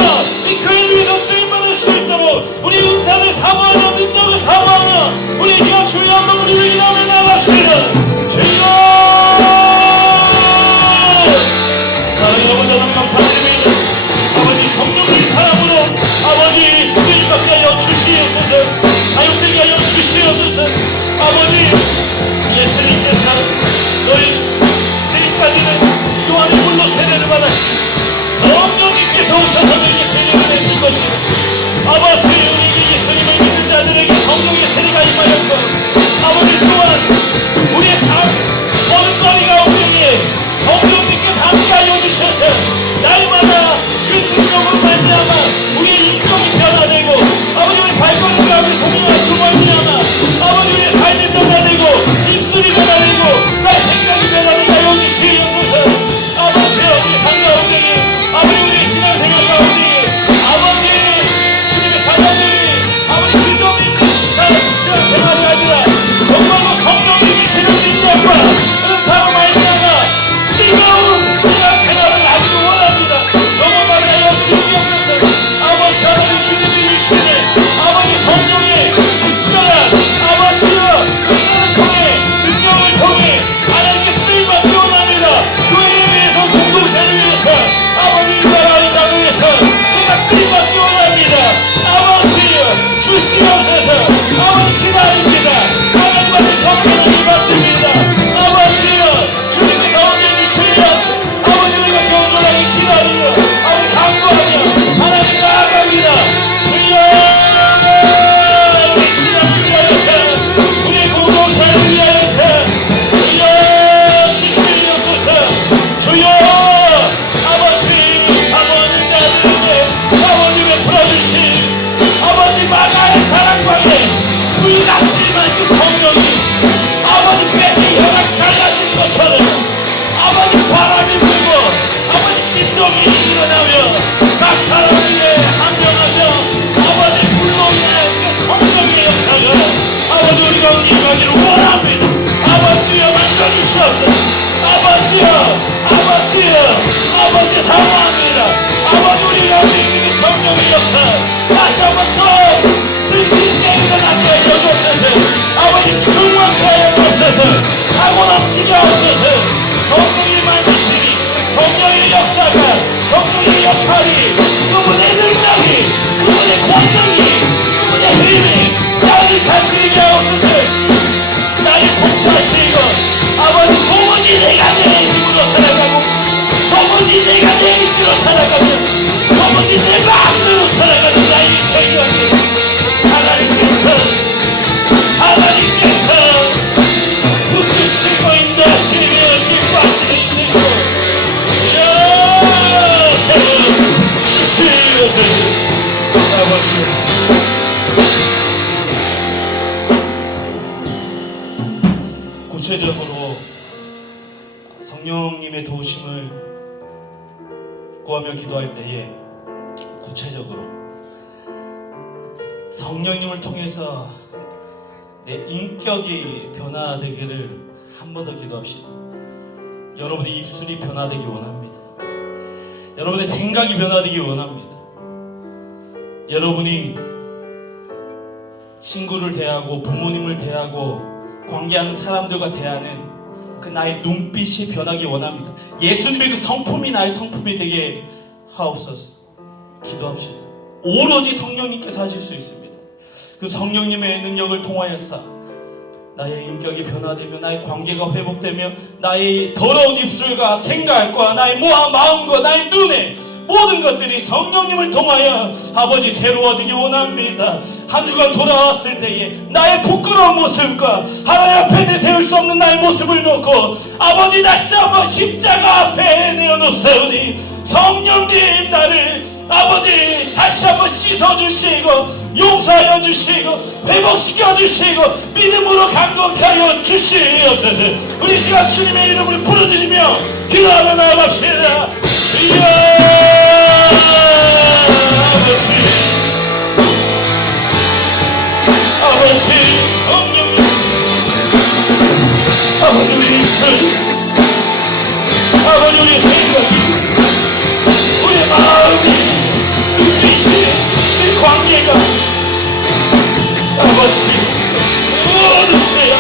이 교회를 위해서 쓰임받을 수 있도록 우리 은사를 사모하며 능력을 사모하며 우리 지금 주여 한번 우리 이름을 나갑시다. 주여 감사드립니다. 아버지 성령의 사랑으로 아버지 쓰임받게 하여 주시옵소서. 사용되게 하여 주시옵소서. 아버지 성령님께서 오셔서 우리에게 세례를 내릴 것이요 아버지 우리 예수님을 믿는 자들에게 성령의 세례가 임하였고 아버지 또한 우리의 삶 어느 가운데에 성령님께서 함께하여 주셔서 날마다 그 능력으로 말미암아 우리의 인격이 변화되고 아버지 우리 발걸음을 하며 동행하시고 말미암아 아버지 우리의 삶이 변화되고 입술이 변화되고 나의 생각이 변화되게 하여 주시옵소서. 아버지 우리 삶 가운데에 아버지 우리의 신앙생활 가운데에 아버지 주님의 자녀들이 아버지 기도 있는 신앙생활이 아니라 정말로 성령이 주시는 능력과 은사로 말미암아 뜨거운 신앙생활을 하기를 원합니다. 정말 하여 주시옵소서. 아버지 하나님 주님이 주시는 아버지 성령의 특별한 아버지여 능력을 통해 하나님께 쓰임받기 원합니다. 교회를 위해서 공동체를 위해서 아버지 나라를 나누어서 내가 쓰임받기 원합니다. 아버지여 주시옵소서. 아버지 기다립니다. 하나님한테 경청하기 받습니다. 아버지여 주님의 경험해 주시면 아버지 우리가 경건하게 기다리며 아버지 상고하며 하나님 나아갑니다. 주여 우리 신앙을 위하여서 우리 공동체를 위하여서 주여 주시옵소서. 주여 아버지 강원을 자들에게 강원님의 풀어주신 아버지 마가의 다락방에 불같지만 그 성령이 아버지 뺏기 혈압 갈라진 것처럼 아버지 바람이 불고 아버지 신동이 일어나며 각 사람 위에 함령하며 아버지 불로인한 그 성령의 역사가 아버지 우리가 임하기를 원합니다. 아버지여 만져주시옵소서. 아버지 사랑합니다. 아버지 우리가 믿는 성령의 역사 다시 한번 더 들킨 때가 나게 하여 주옵소서. 아버지 충만케 하여 주옵소서. 사고 넘치게 하옵소서. 성령이 만드시니 성령의 역사가 성령의 역할이 그분의 능력이 그분의 권능이 그분의 힘이 나를 다스리게 하옵소서. 나를 통치하시고 아버지 도무지 내가 내 힘으로 살아가고 도무지 내가 내 의지로 살아가며 도무지 내 마음대로 살아가는 나의 인생이 하나님께서 붙드시고 인도하시며 기뻐하시는 인생으로 주시옵소서. 아버지 구체적으로 성령님의 도우심을 구하며 기도할 때에 구체적으로 성령님을 통해서 내 인격이 변화되기를 한 번 더 기도합시다. 여러분의 입술이 변화되기 원합니다. 여러분의 생각이 변화되기 원합니다. 여러분이 친구를 대하고 부모님을 대하고 관계하는 사람들과 대하는 그 나의 눈빛이 변하기 원합니다. 예수님의 그 성품이 나의 성품이 되게 하옵소서. 기도합시다. 오로지 성령님께서 하실 수 있습니다. 그 성령님의 능력을 통하여서 나의 인격이 변화되며 나의 관계가 회복되며 나의 더러운 입술과 생각과 나의 마음과 나의 눈에 모든 것들이 성령님을 통하여 아버지 새로워지기 원합니다. 한 주간 돌아왔을 때에 나의 부끄러운 모습과 하나님 앞에 내세울 수 없는 나의 모습을 놓고 아버지 다시 한번 십자가 앞에 내어놓사오니 성령님 나를 아버지 다시 한번 씻어주시고 용서하여 주시고 회복시켜 주시고 믿음으로 강건케 하여 주시옵소서. 우리 시간 주님의 이름을 부르짖으며 기도하며 나아갑시다. 주여 아버지 성령 아버지 우리 입술 아버지 우리 생각이 우리 마음이 눈빛이 우리 관계가 아버지 모든 죄야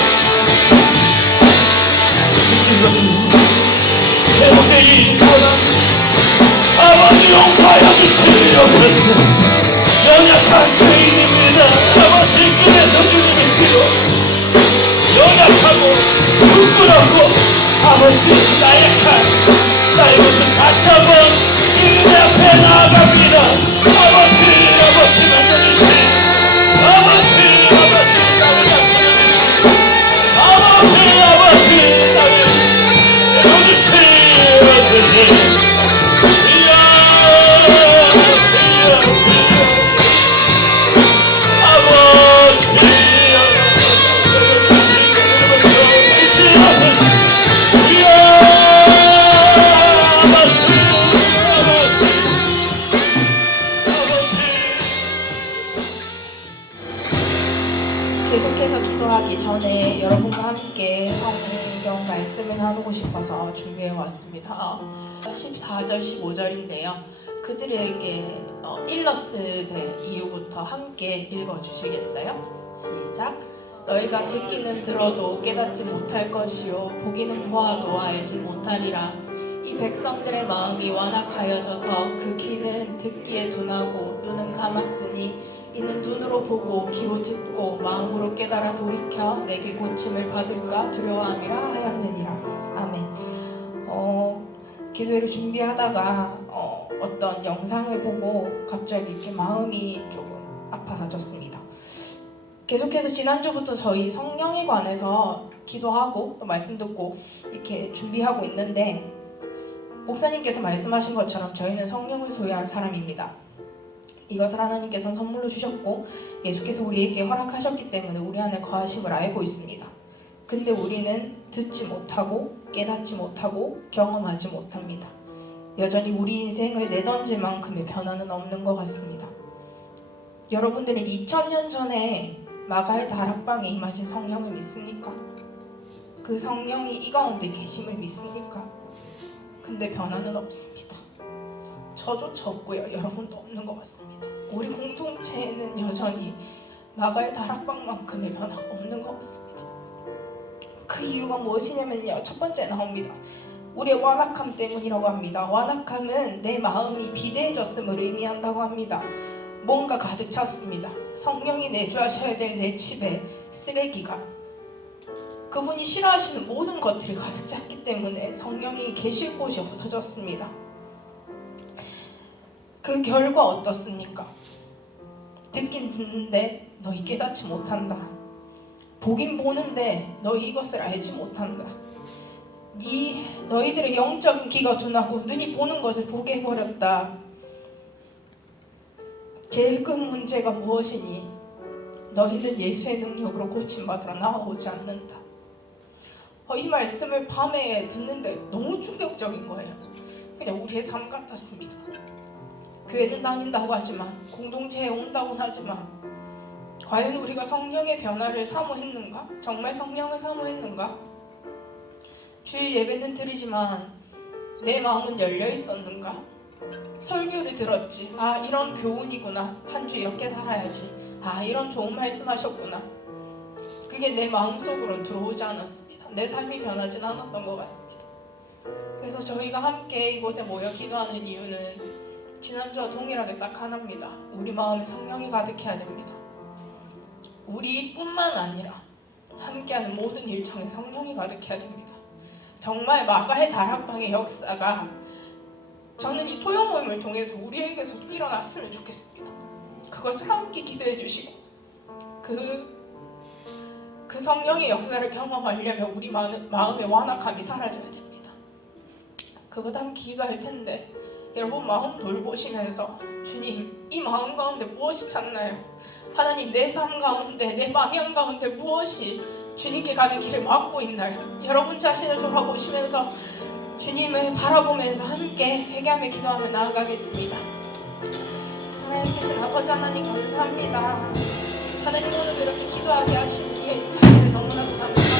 회복되기 원합니다. 아버지 용서하여 주시옵소서. 연약한 죄인입니다. 아버지 그래서 주님의 피로 연약하고 부끄럽고 아버지 나약한 나의 모습 다시 한번 계속해서 기도하기 전에 여러분과 함께 성경 말씀을 나누고 싶어서 준비해 왔습니다. 14절, 15절인데요. 그들에게 일러스 된 이유부터 함께 읽어주시겠어요? 시작. 너희가 듣기는 들어도 깨닫지 못할 것이요 보기는 보아도 알지 못하리라. 이 백성들의 마음이 완악하여져서 그 귀는 듣기에 둔하고 눈은 감았으니 이는 눈으로 보고 귀로 듣고 마음으로 깨달아 돌이켜 내게 고침을 받을까 두려워함이라 하였느니라. 아멘. 기도회를 준비하다가 어떤 영상을 보고 갑자기 이렇게 마음이 조금 아파졌습니다. 계속해서 지난주부터 저희 성령에 관해서 기도하고 또 말씀 듣고 이렇게 준비하고 있는데, 목사님께서 말씀하신 것처럼 저희는 성령을 소유한 사람입니다. 이것을 하나님께서 선물로 주셨고 예수께서 우리에게 허락하셨기 때문에 우리 안에 거하심을 알고 있습니다. 근데 우리는 듣지 못하고 깨닫지 못하고 경험하지 못합니다. 여전히 우리 인생을 내던질 만큼의 변화는 없는 것 같습니다. 여러분들은 2000년 전에 마가의 다락방에 임하신 성령을 믿습니까? 그 성령이 이 가운데 계심을 믿습니까? 근데 변화는 없습니다. 저조차 없고요. 여러분도 없는 것 같습니다. 우리 공동체에는 여전히 마가의 다락방만큼의 변화가 없는 것 같습니다. 그 이유가 무엇이냐면요. 첫 번째 나옵니다. 우리의 완악함 때문이라고 합니다. 완악함은 내 마음이 비대해졌음을 의미한다고 합니다. 뭔가 가득 찼습니다. 성령이 내주하셔야 될 내 집에 쓰레기가, 그분이 싫어하시는 모든 것들이 가득 찼기 때문에 성령이 계실 곳이 없어졌습니다. 그 결과 어떻습니까? 듣긴 듣는데 너희 깨닫지 못한다. 보긴 보는데 너희 이것을 알지 못한다. 너희들의 영적인 귀가 둔하고 눈이 보는 것을 보게 해버렸다. 제일 큰 문제가 무엇이니? 너희는 예수의 능력으로 고침받으러 나오지 않는다. 이 말씀을 밤에 듣는데 너무 충격적인 거예요. 그냥 우리의 삶 같았습니다. 교회는 다닌다고 하지만, 공동체에 온다고는 하지만, 과연 우리가 성령의 변화를 사모했는가? 정말 성령을 사모했는가? 주일 예배는 드리지만 내 마음은 열려 있었는가? 설교를 들었지. 아, 이런 교훈이구나. 한 주 이렇게 살아야지. 아, 이런 좋은 말씀하셨구나. 그게 내 마음속으로 들어오지 않았습니다. 내 삶이 변하진 않았던 것 같습니다. 그래서 저희가 함께 이곳에 모여 기도하는 이유는 지난주와 동일하게 딱 하나입니다. 우리 마음에 성령이 가득해야 됩니다. 우리뿐만 아니라 함께하는 모든 일정에 성령이 가득해야 됩니다. 정말 마가의 다락방의 역사가, 저는 이 토요 모임을 통해서 우리에게서도 일어났으면 좋겠습니다. 그것을 함께 기도해 주시고 그 성령의 역사를 경험하려면 우리 마음의 완악함이 사라져야 됩니다. 그보다 함께 기도할 텐데, 여러분 마음 돌보시면서 주님, 이 마음 가운데 무엇이 찼나요? 하나님, 내 삶 가운데, 내 방향 가운데 무엇이 주님께 가는 길을 막고 있나요? 여러분 자신을 돌아보시면서 주님을 바라보면서 함께 회개하며 기도하며 나아가겠습니다. 살아계신 계신 아버지 하나님 감사합니다. 하나님, 오늘 이렇게 기도하게 하신 우리의 자리를 너무나도 감사합니다.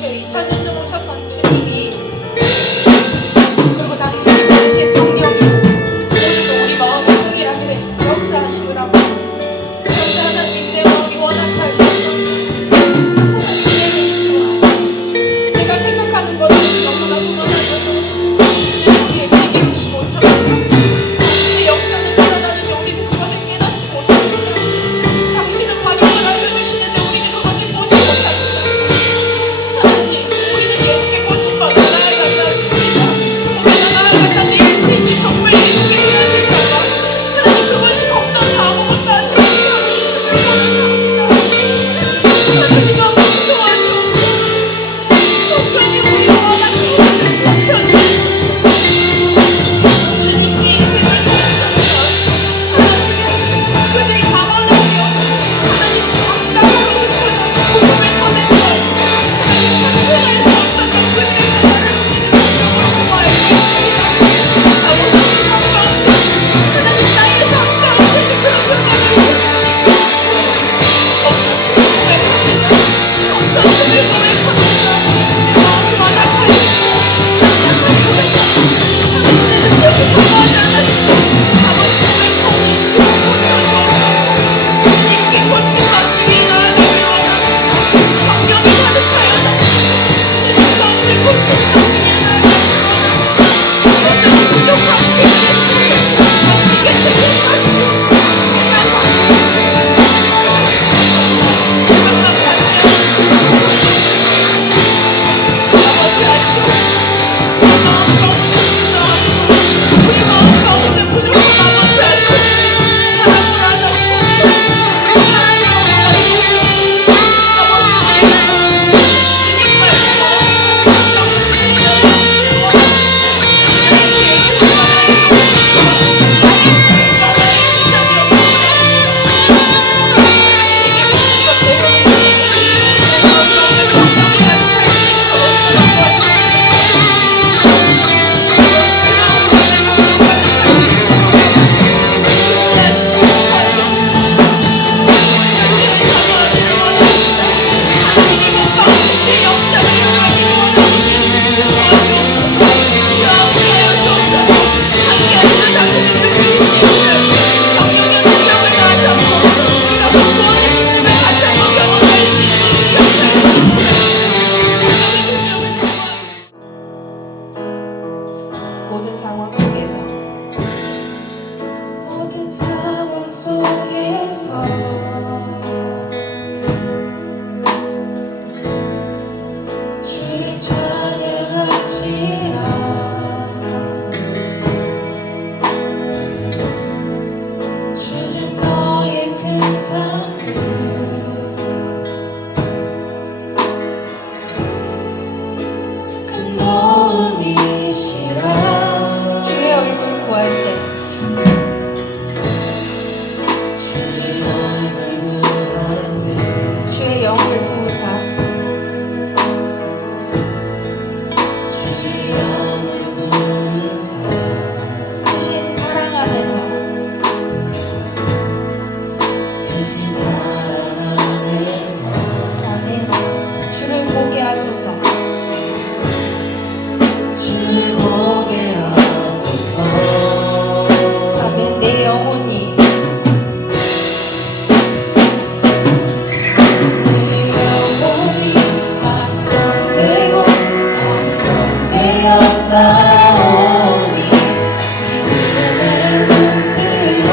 주여, 2000년 전 오셨던 주님이, 그리고 당신이 보내신 성령이 오늘도 우리 마음에 동일하게 역사하심을 하고, 그런데 하나님, 내 마음이 원악할 때 내가 생각하는 것이 너무나도 많아져서 당신의 우리의 비교치 못합니다. 당신의 역사는 일어나는데 우리는 그것을 깨닫지 못합니다. 당신은 방향을 알려주시는데 우리는 그것을 보지 못합니다. 하나님, 우리는 예수께 고침 모든 상황 속에서 모든 상황 속에서 주를 찬양하지라 주는 너의 큰 상급 큰 도움이시라 주의 얼굴 구할 때 주의 얼굴 구한데 주의 영을 부으사 주의 영을 부으사 크신 사랑 안에서 크신 사랑 안에서 아멘 주를 보게 하소서 주를 보게 하소서 아멘 내 영혼이 내 영혼이 확정되고 확정되어 싸우니 믿음의 눈 뜨어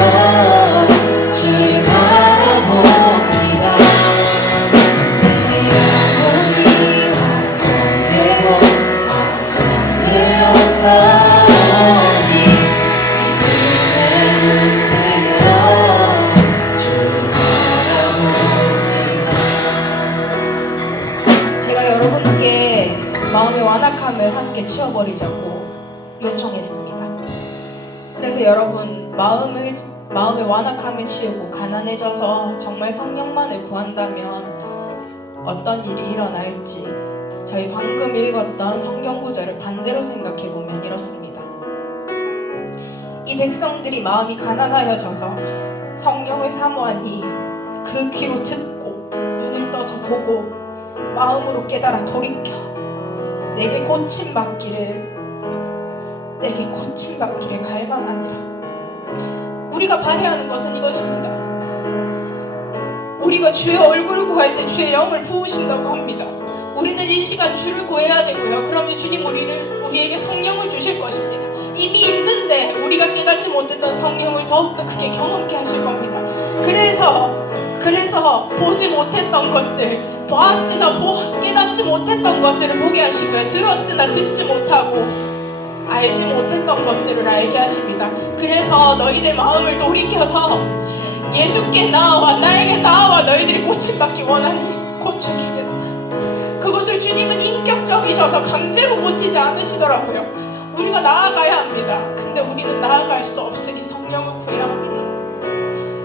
주를 바라봅니다 내 영혼이 확정되고 확정되어 싸우니 믿음의 눈 뜨어 주를 바라봅니다 제가 여러분께 마음의 완악함을 함께 치워버리자고 요청했습니다. 그래서 여러분 마음의 완악함을 치우고 가난해져서 정말 성령만을 구한다면 어떤 일이 일어날지 저희 방금 읽었던 성경 구절을 반대로 생각해 보면 이렇습니다. 이 백성들이 마음이 가난하여져서 성령을 사모하니 그 귀로 듣고 눈을 떠서 보고 마음으로 깨달아 돌이켜 내게 고침받기를 갈망하니라. 우리가 바라는 것은 이것입니다. 우리가 주의 얼굴을 구할 때 주의 영을 부으신다고 합니다. 우리는 이 시간 주를 구해야 되고요. 그러면 주님 우리에게 성령을 주실 것입니다. 이미 있는데 우리가 깨닫지 못했던 성령을 더욱더 크게 경험케 하실 겁니다. 그래서 보지 못했던 것들, 보았으나 깨닫지 못했던 것들을 보게 하시고요. 들었으나 듣지 못하고 알지 못했던 것들을 알게 하십니다. 그래서 너희들 마음을 돌이켜서 예수께 나아와 나에게 나아와 너희들이 고침받기 원하니 고쳐주겠다. 그것을 주님은 인격적이셔서 강제로 고치지 않으시더라고요. 우리가 나아가야 합니다. 근데 우리는 나아갈 수 없으니 성령을 구해야 합니다.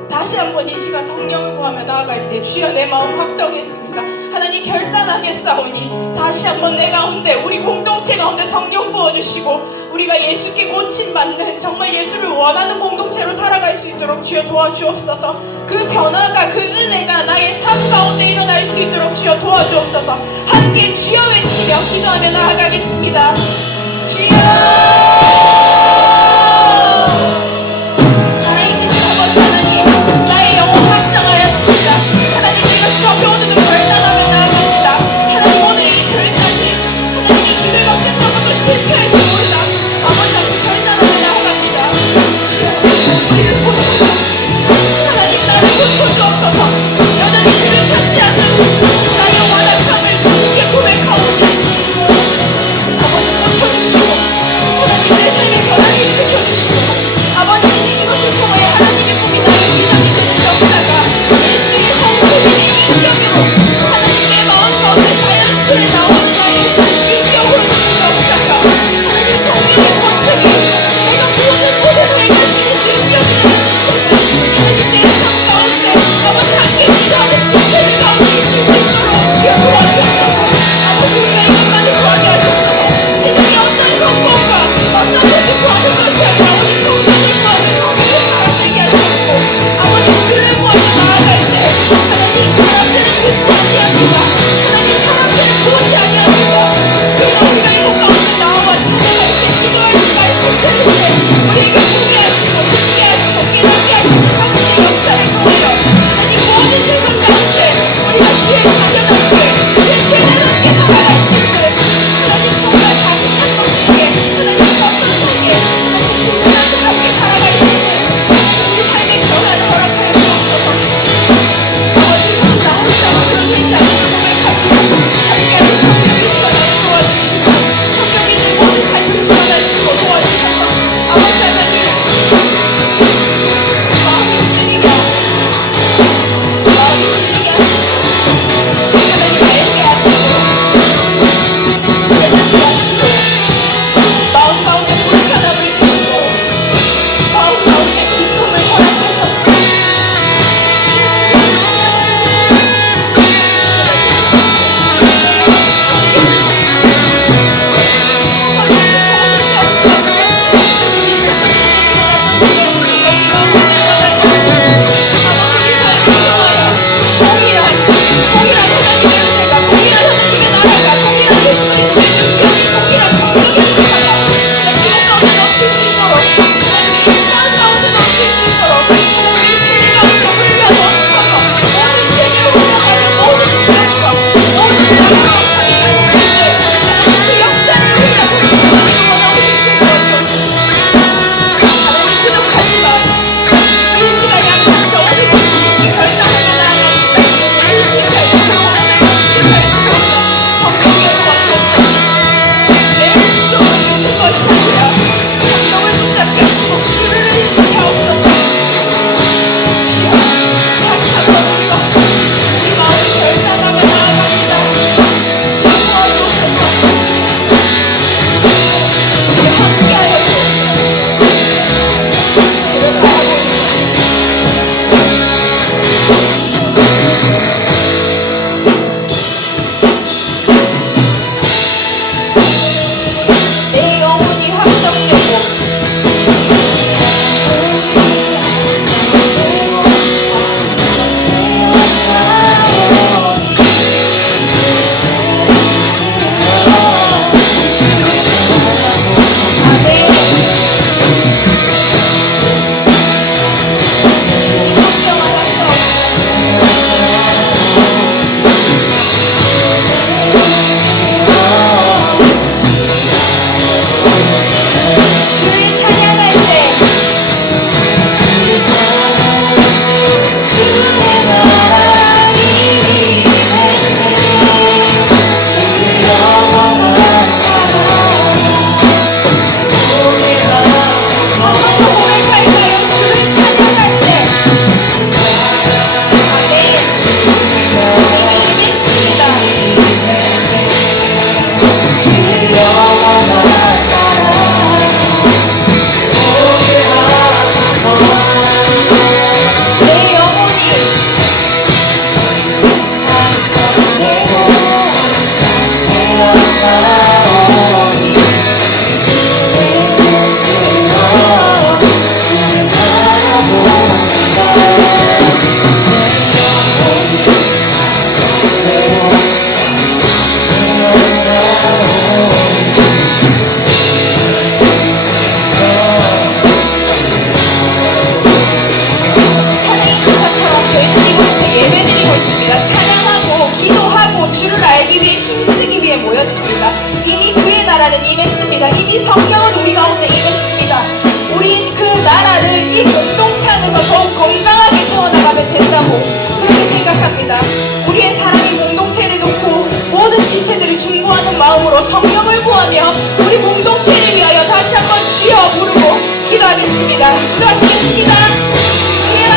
다시 한번 이 시간 성령을 구하며 나아갈 때 주여 내 마음 확정했습니다. 하나님 결단하겠사오니 다시 한번 내 가운데 우리 공동체 가운데 성령 부어주시고 우리가 예수께 고침받는 정말 예수를 원하는 공동체로 살아갈 수 있도록 주여 도와주옵소서. 그 변화가 그 은혜가 나의 삶 가운데 일어날 수 있도록 주여 도와주옵소서. 함께 주여 외치며 기도하며 나아가겠습니다. 주여 살아계신 아버지 하나님 나의 영혼 확정하였습니다. 하나님 내가 주 앞에 오늘도 결단하며 나아갑니다. 하나님 오늘 이 결단이 하나님이 기회가 끝나고도 실패할지 모르다 아버지 앞에 결단하며 나아갑니다. 주여 우리를 고쳐주옵소서. 하나님 나를 고쳐주옵소서. 여전히 주를 찾지 않는 나의 완악함을 주님께 고백하오니 아버지 이 성령은 우리 가운데 임했습니다. 우린 그 나라를 이 공동체 안에서 더욱 건강하게 세워나가면 된다고 그렇게 생각합니다. 우리의 사랑의 공동체를 놓고 모든 지체들을 중보하는 마음으로 성령을 구하며 우리 공동체를 위하여 다시 한번 주여 부르고 기도하겠습니다. 기도하시겠습니다. 주여!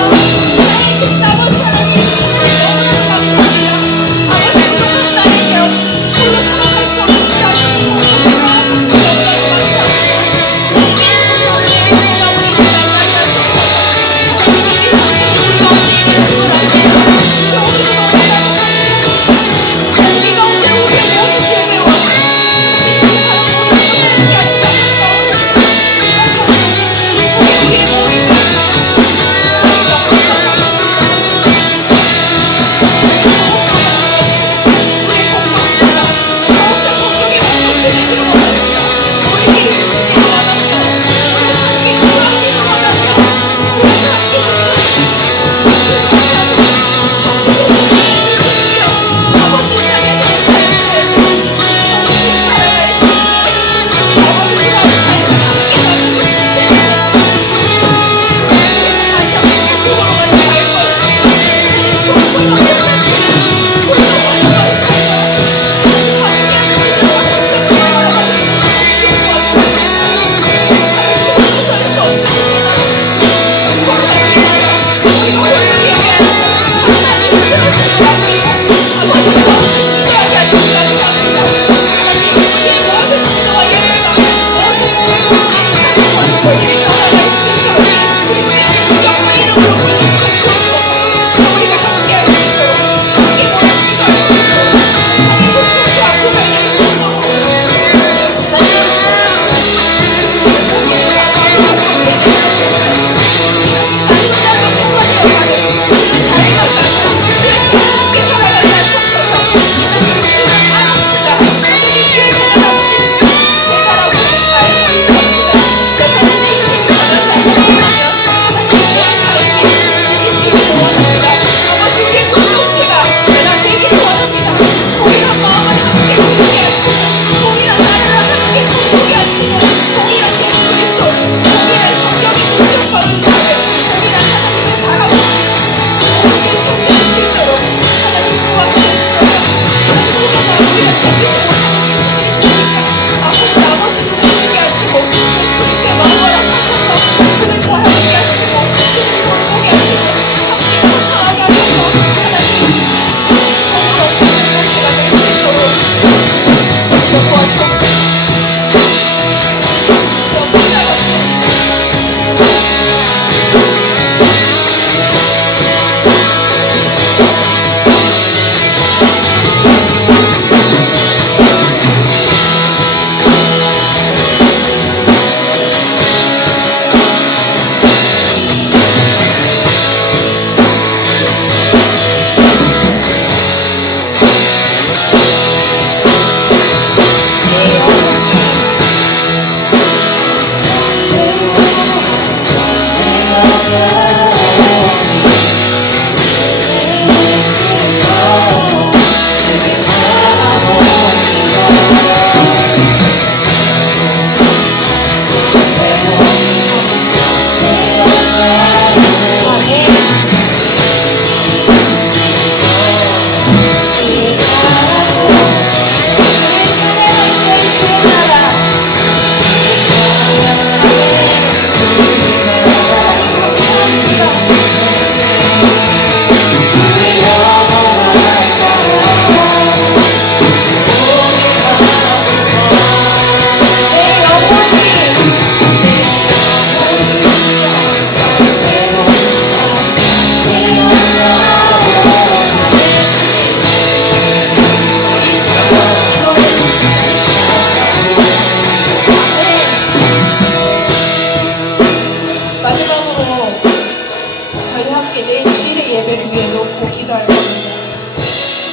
하나님 크신 아버지 하나님, 너무나 감사합니다. 아버지 부족한 나에게 홀로 살아갈 수 없는 우리 하나님, 하나님 감사합니다.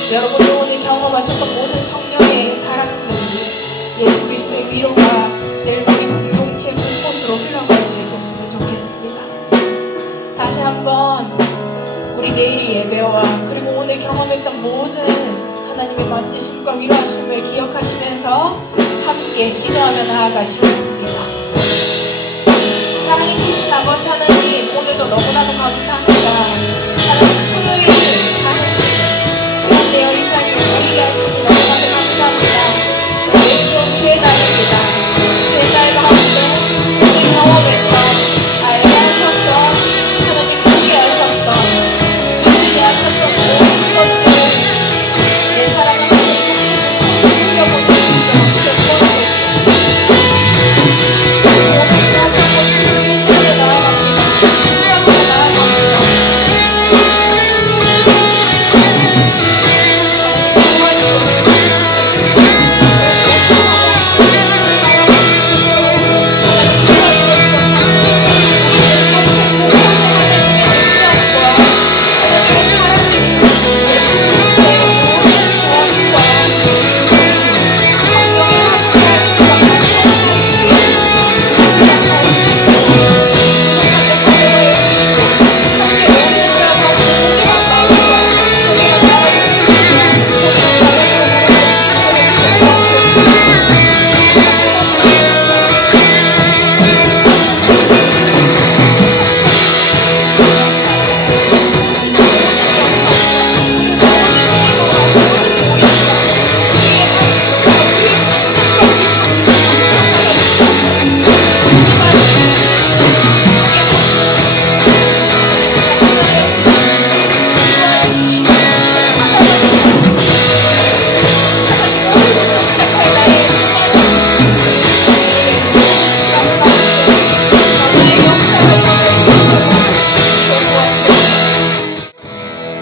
여러분도 오늘 경험하셨던 모든 성령의 사랑들이 예수 그리스도의 위로가 내일 우리 공동체 곳곳으로 흘러갈 수 있었으면 좋겠습니다. 다시 한번 우리 내일의 예배와 그리고 오늘 경험했던 모든 하나님의 만지심과 위로하심을 기억하시면서 함께 기도하며 나아가시겠습니다. 사랑이 크신 아버지 하나님, 오늘도 너무나도 감사합니다. 하나님, 토요일 5시 시간 되어 이 자리에 모이게 하시니 너무나도 감사합니다. 예수 새 날입니다. 새 날 가운데 우리 경험했던, 알게 하셨던, 하나님 함께 하셨던, 믿게 하셨던 모든 것들을 내 사랑하는 하나님 느껴보는 수 없게 구원하셨습니다. 오늘 다시 한번 주님의 자리에 나아갑니다. 주님의 나아갑니다.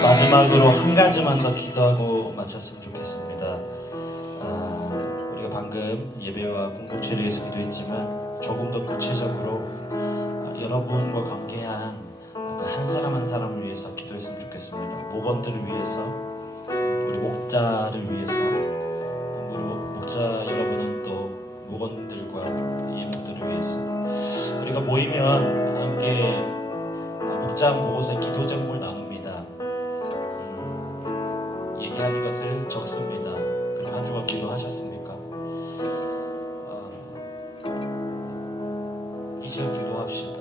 마지막으로 한 가지만 더 기도하고 마쳤으면 좋겠습니다. 우리가 방금 예배와 공동체를 위해서 기도했지만 조금 더 구체적으로 여러분과 관계한 그 한 사람 한 사람을 위해서 기도했으면 좋겠습니다. 목원들을 위해서, 우리 목자를 위해서, 그리고 목자 여러분은 또 목원들과 예목들을 위해서 우리가 모이면 함께 목자 보고서 기도 제목을 나눕니다. 얘기하는 것을 적습니다. 그럼 한 주간 기도하셨습니까? 이 시간 기도합시다.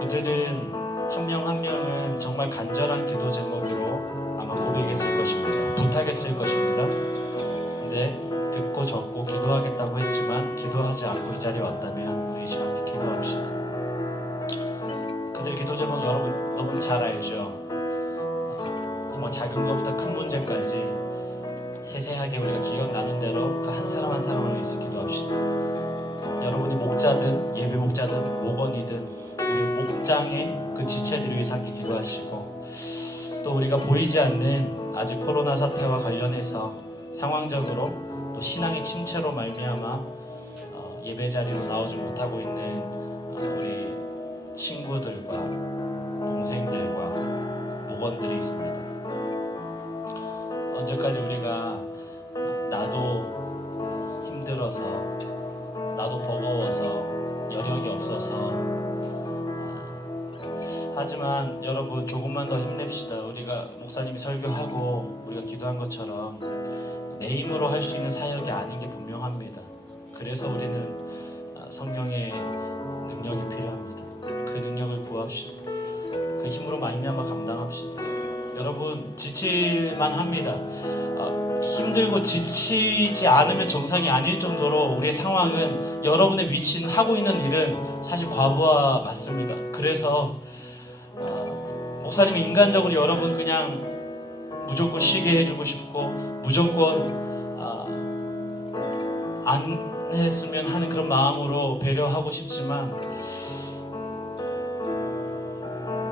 그들은 한 명 한 명은 정말 간절한 기도 제목으로 아마 고백했을 것입니다. 부탁했을 것입니다. 근데 듣고 적고 기도하겠다고 했지만 기도하지 않고 이 자리에 왔다면 우리 이 시간 기도합시다. 그들 기도 제목 여러분 너무 잘 알죠? 정말 작은 것부터 큰 문제까지 세세하게 우리가 기억나는 대로 그 한 사람 한 사람을 위해서 기도합시다. 여러분이 목자든 예배 목자든 목원이든 우리 목장의 그 지체들을 위해서 함께 기도하시고, 또 우리가 보이지 않는 아직 코로나 사태와 관련해서 상황적으로 또 신앙의 침체로 말미암아 예배 자리로 나오지 못하고 있는 우리 친구들과 동생들과 목원들이 있습니다. 언제까지 우리가 나도 힘들어서, 나도 버거워서, 여력이 없어서, 하지만 여러분 조금만 더 힘냅시다. 우리가 목사님이 설교하고 우리가 기도한 것처럼 내 힘으로 할 수 있는 사역이 아닌 게 분명합니다. 그래서 우리는 성령의 능력이 필요합니다. 그 능력을 구합시다. 그 힘으로 말미암아 감당합시다. 여러분 지칠만 합니다. 힘들고 지치지 않으면 정상이 아닐 정도로 우리의 상황은, 여러분의 위치는, 하고 있는 일은 사실 과부하 맞습니다. 그래서 목사님이 인간적으로 여러분 그냥 무조건 쉬게 해주고 싶고 무조건 안 했으면 하는 그런 마음으로 배려하고 싶지만,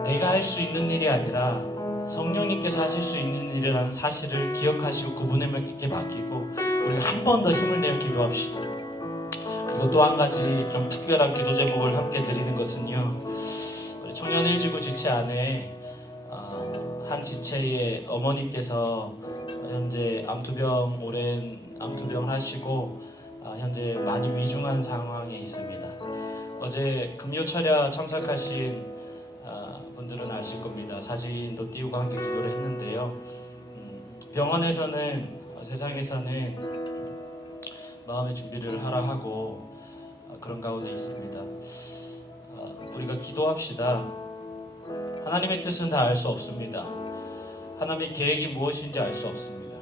내가 할 수 있는 일이 아니라 성령님께서 하실 수 있는 일이라는 사실을 기억하시고 그분에게 맡기고 우리가 한 번 더 힘을 내어 기도합시다. 그리고 또 한 가지 좀 특별한 기도 제목을 함께 드리는 것은요, 우리 청년 일지구 지체 안에 한 지체의 어머니께서 현재 암투병, 오랜 암투병을 하시고 현재 많이 위중한 상황에 있습니다. 어제 금요철야 참석하신 분들은 아실 겁니다. 사진도 띄우고 함께 기도를 했는데요. 병원에서는 세상에서는 마음의 준비를 하라 하고 그런 가운데 있습니다. 우리가 기도합시다. 하나님의 뜻은 다 알 수 없습니다. 하나님의 계획이 무엇인지 알 수 없습니다.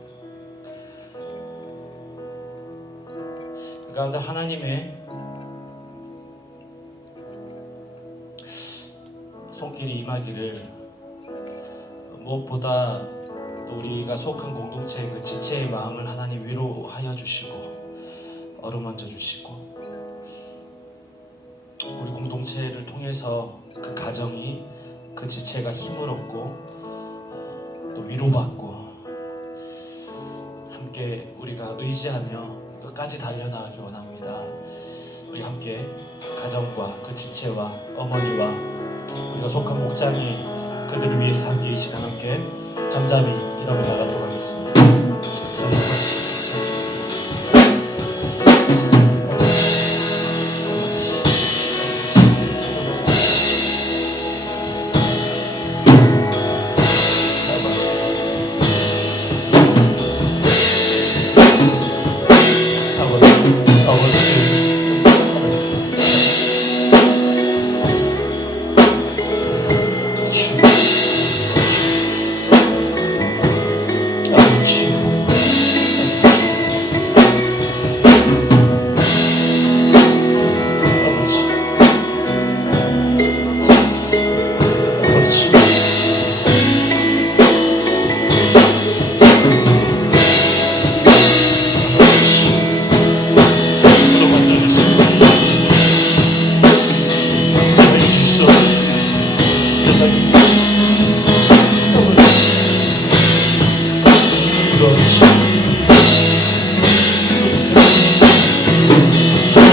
그 가운데 하나님의 손길이 임하기를, 무엇보다 또 우리가 속한 공동체의 그 지체의 마음을 하나님 위로하여 주시고 어루만져 주시고, 우리 공동체를 통해서 그 가정이, 그 지체가 힘을 얻고 또 위로받고 함께 우리가 의지하며 끝까지 달려나가기 원합니다. 우리 함께 가정과 그 지체와 어머니와 우리가 속한 목장이 그들을 위해서 함께 이 시간 함께 잠잠히 기도를 나가도록 하겠습니다.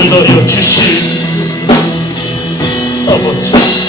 기다려 주신 아버지,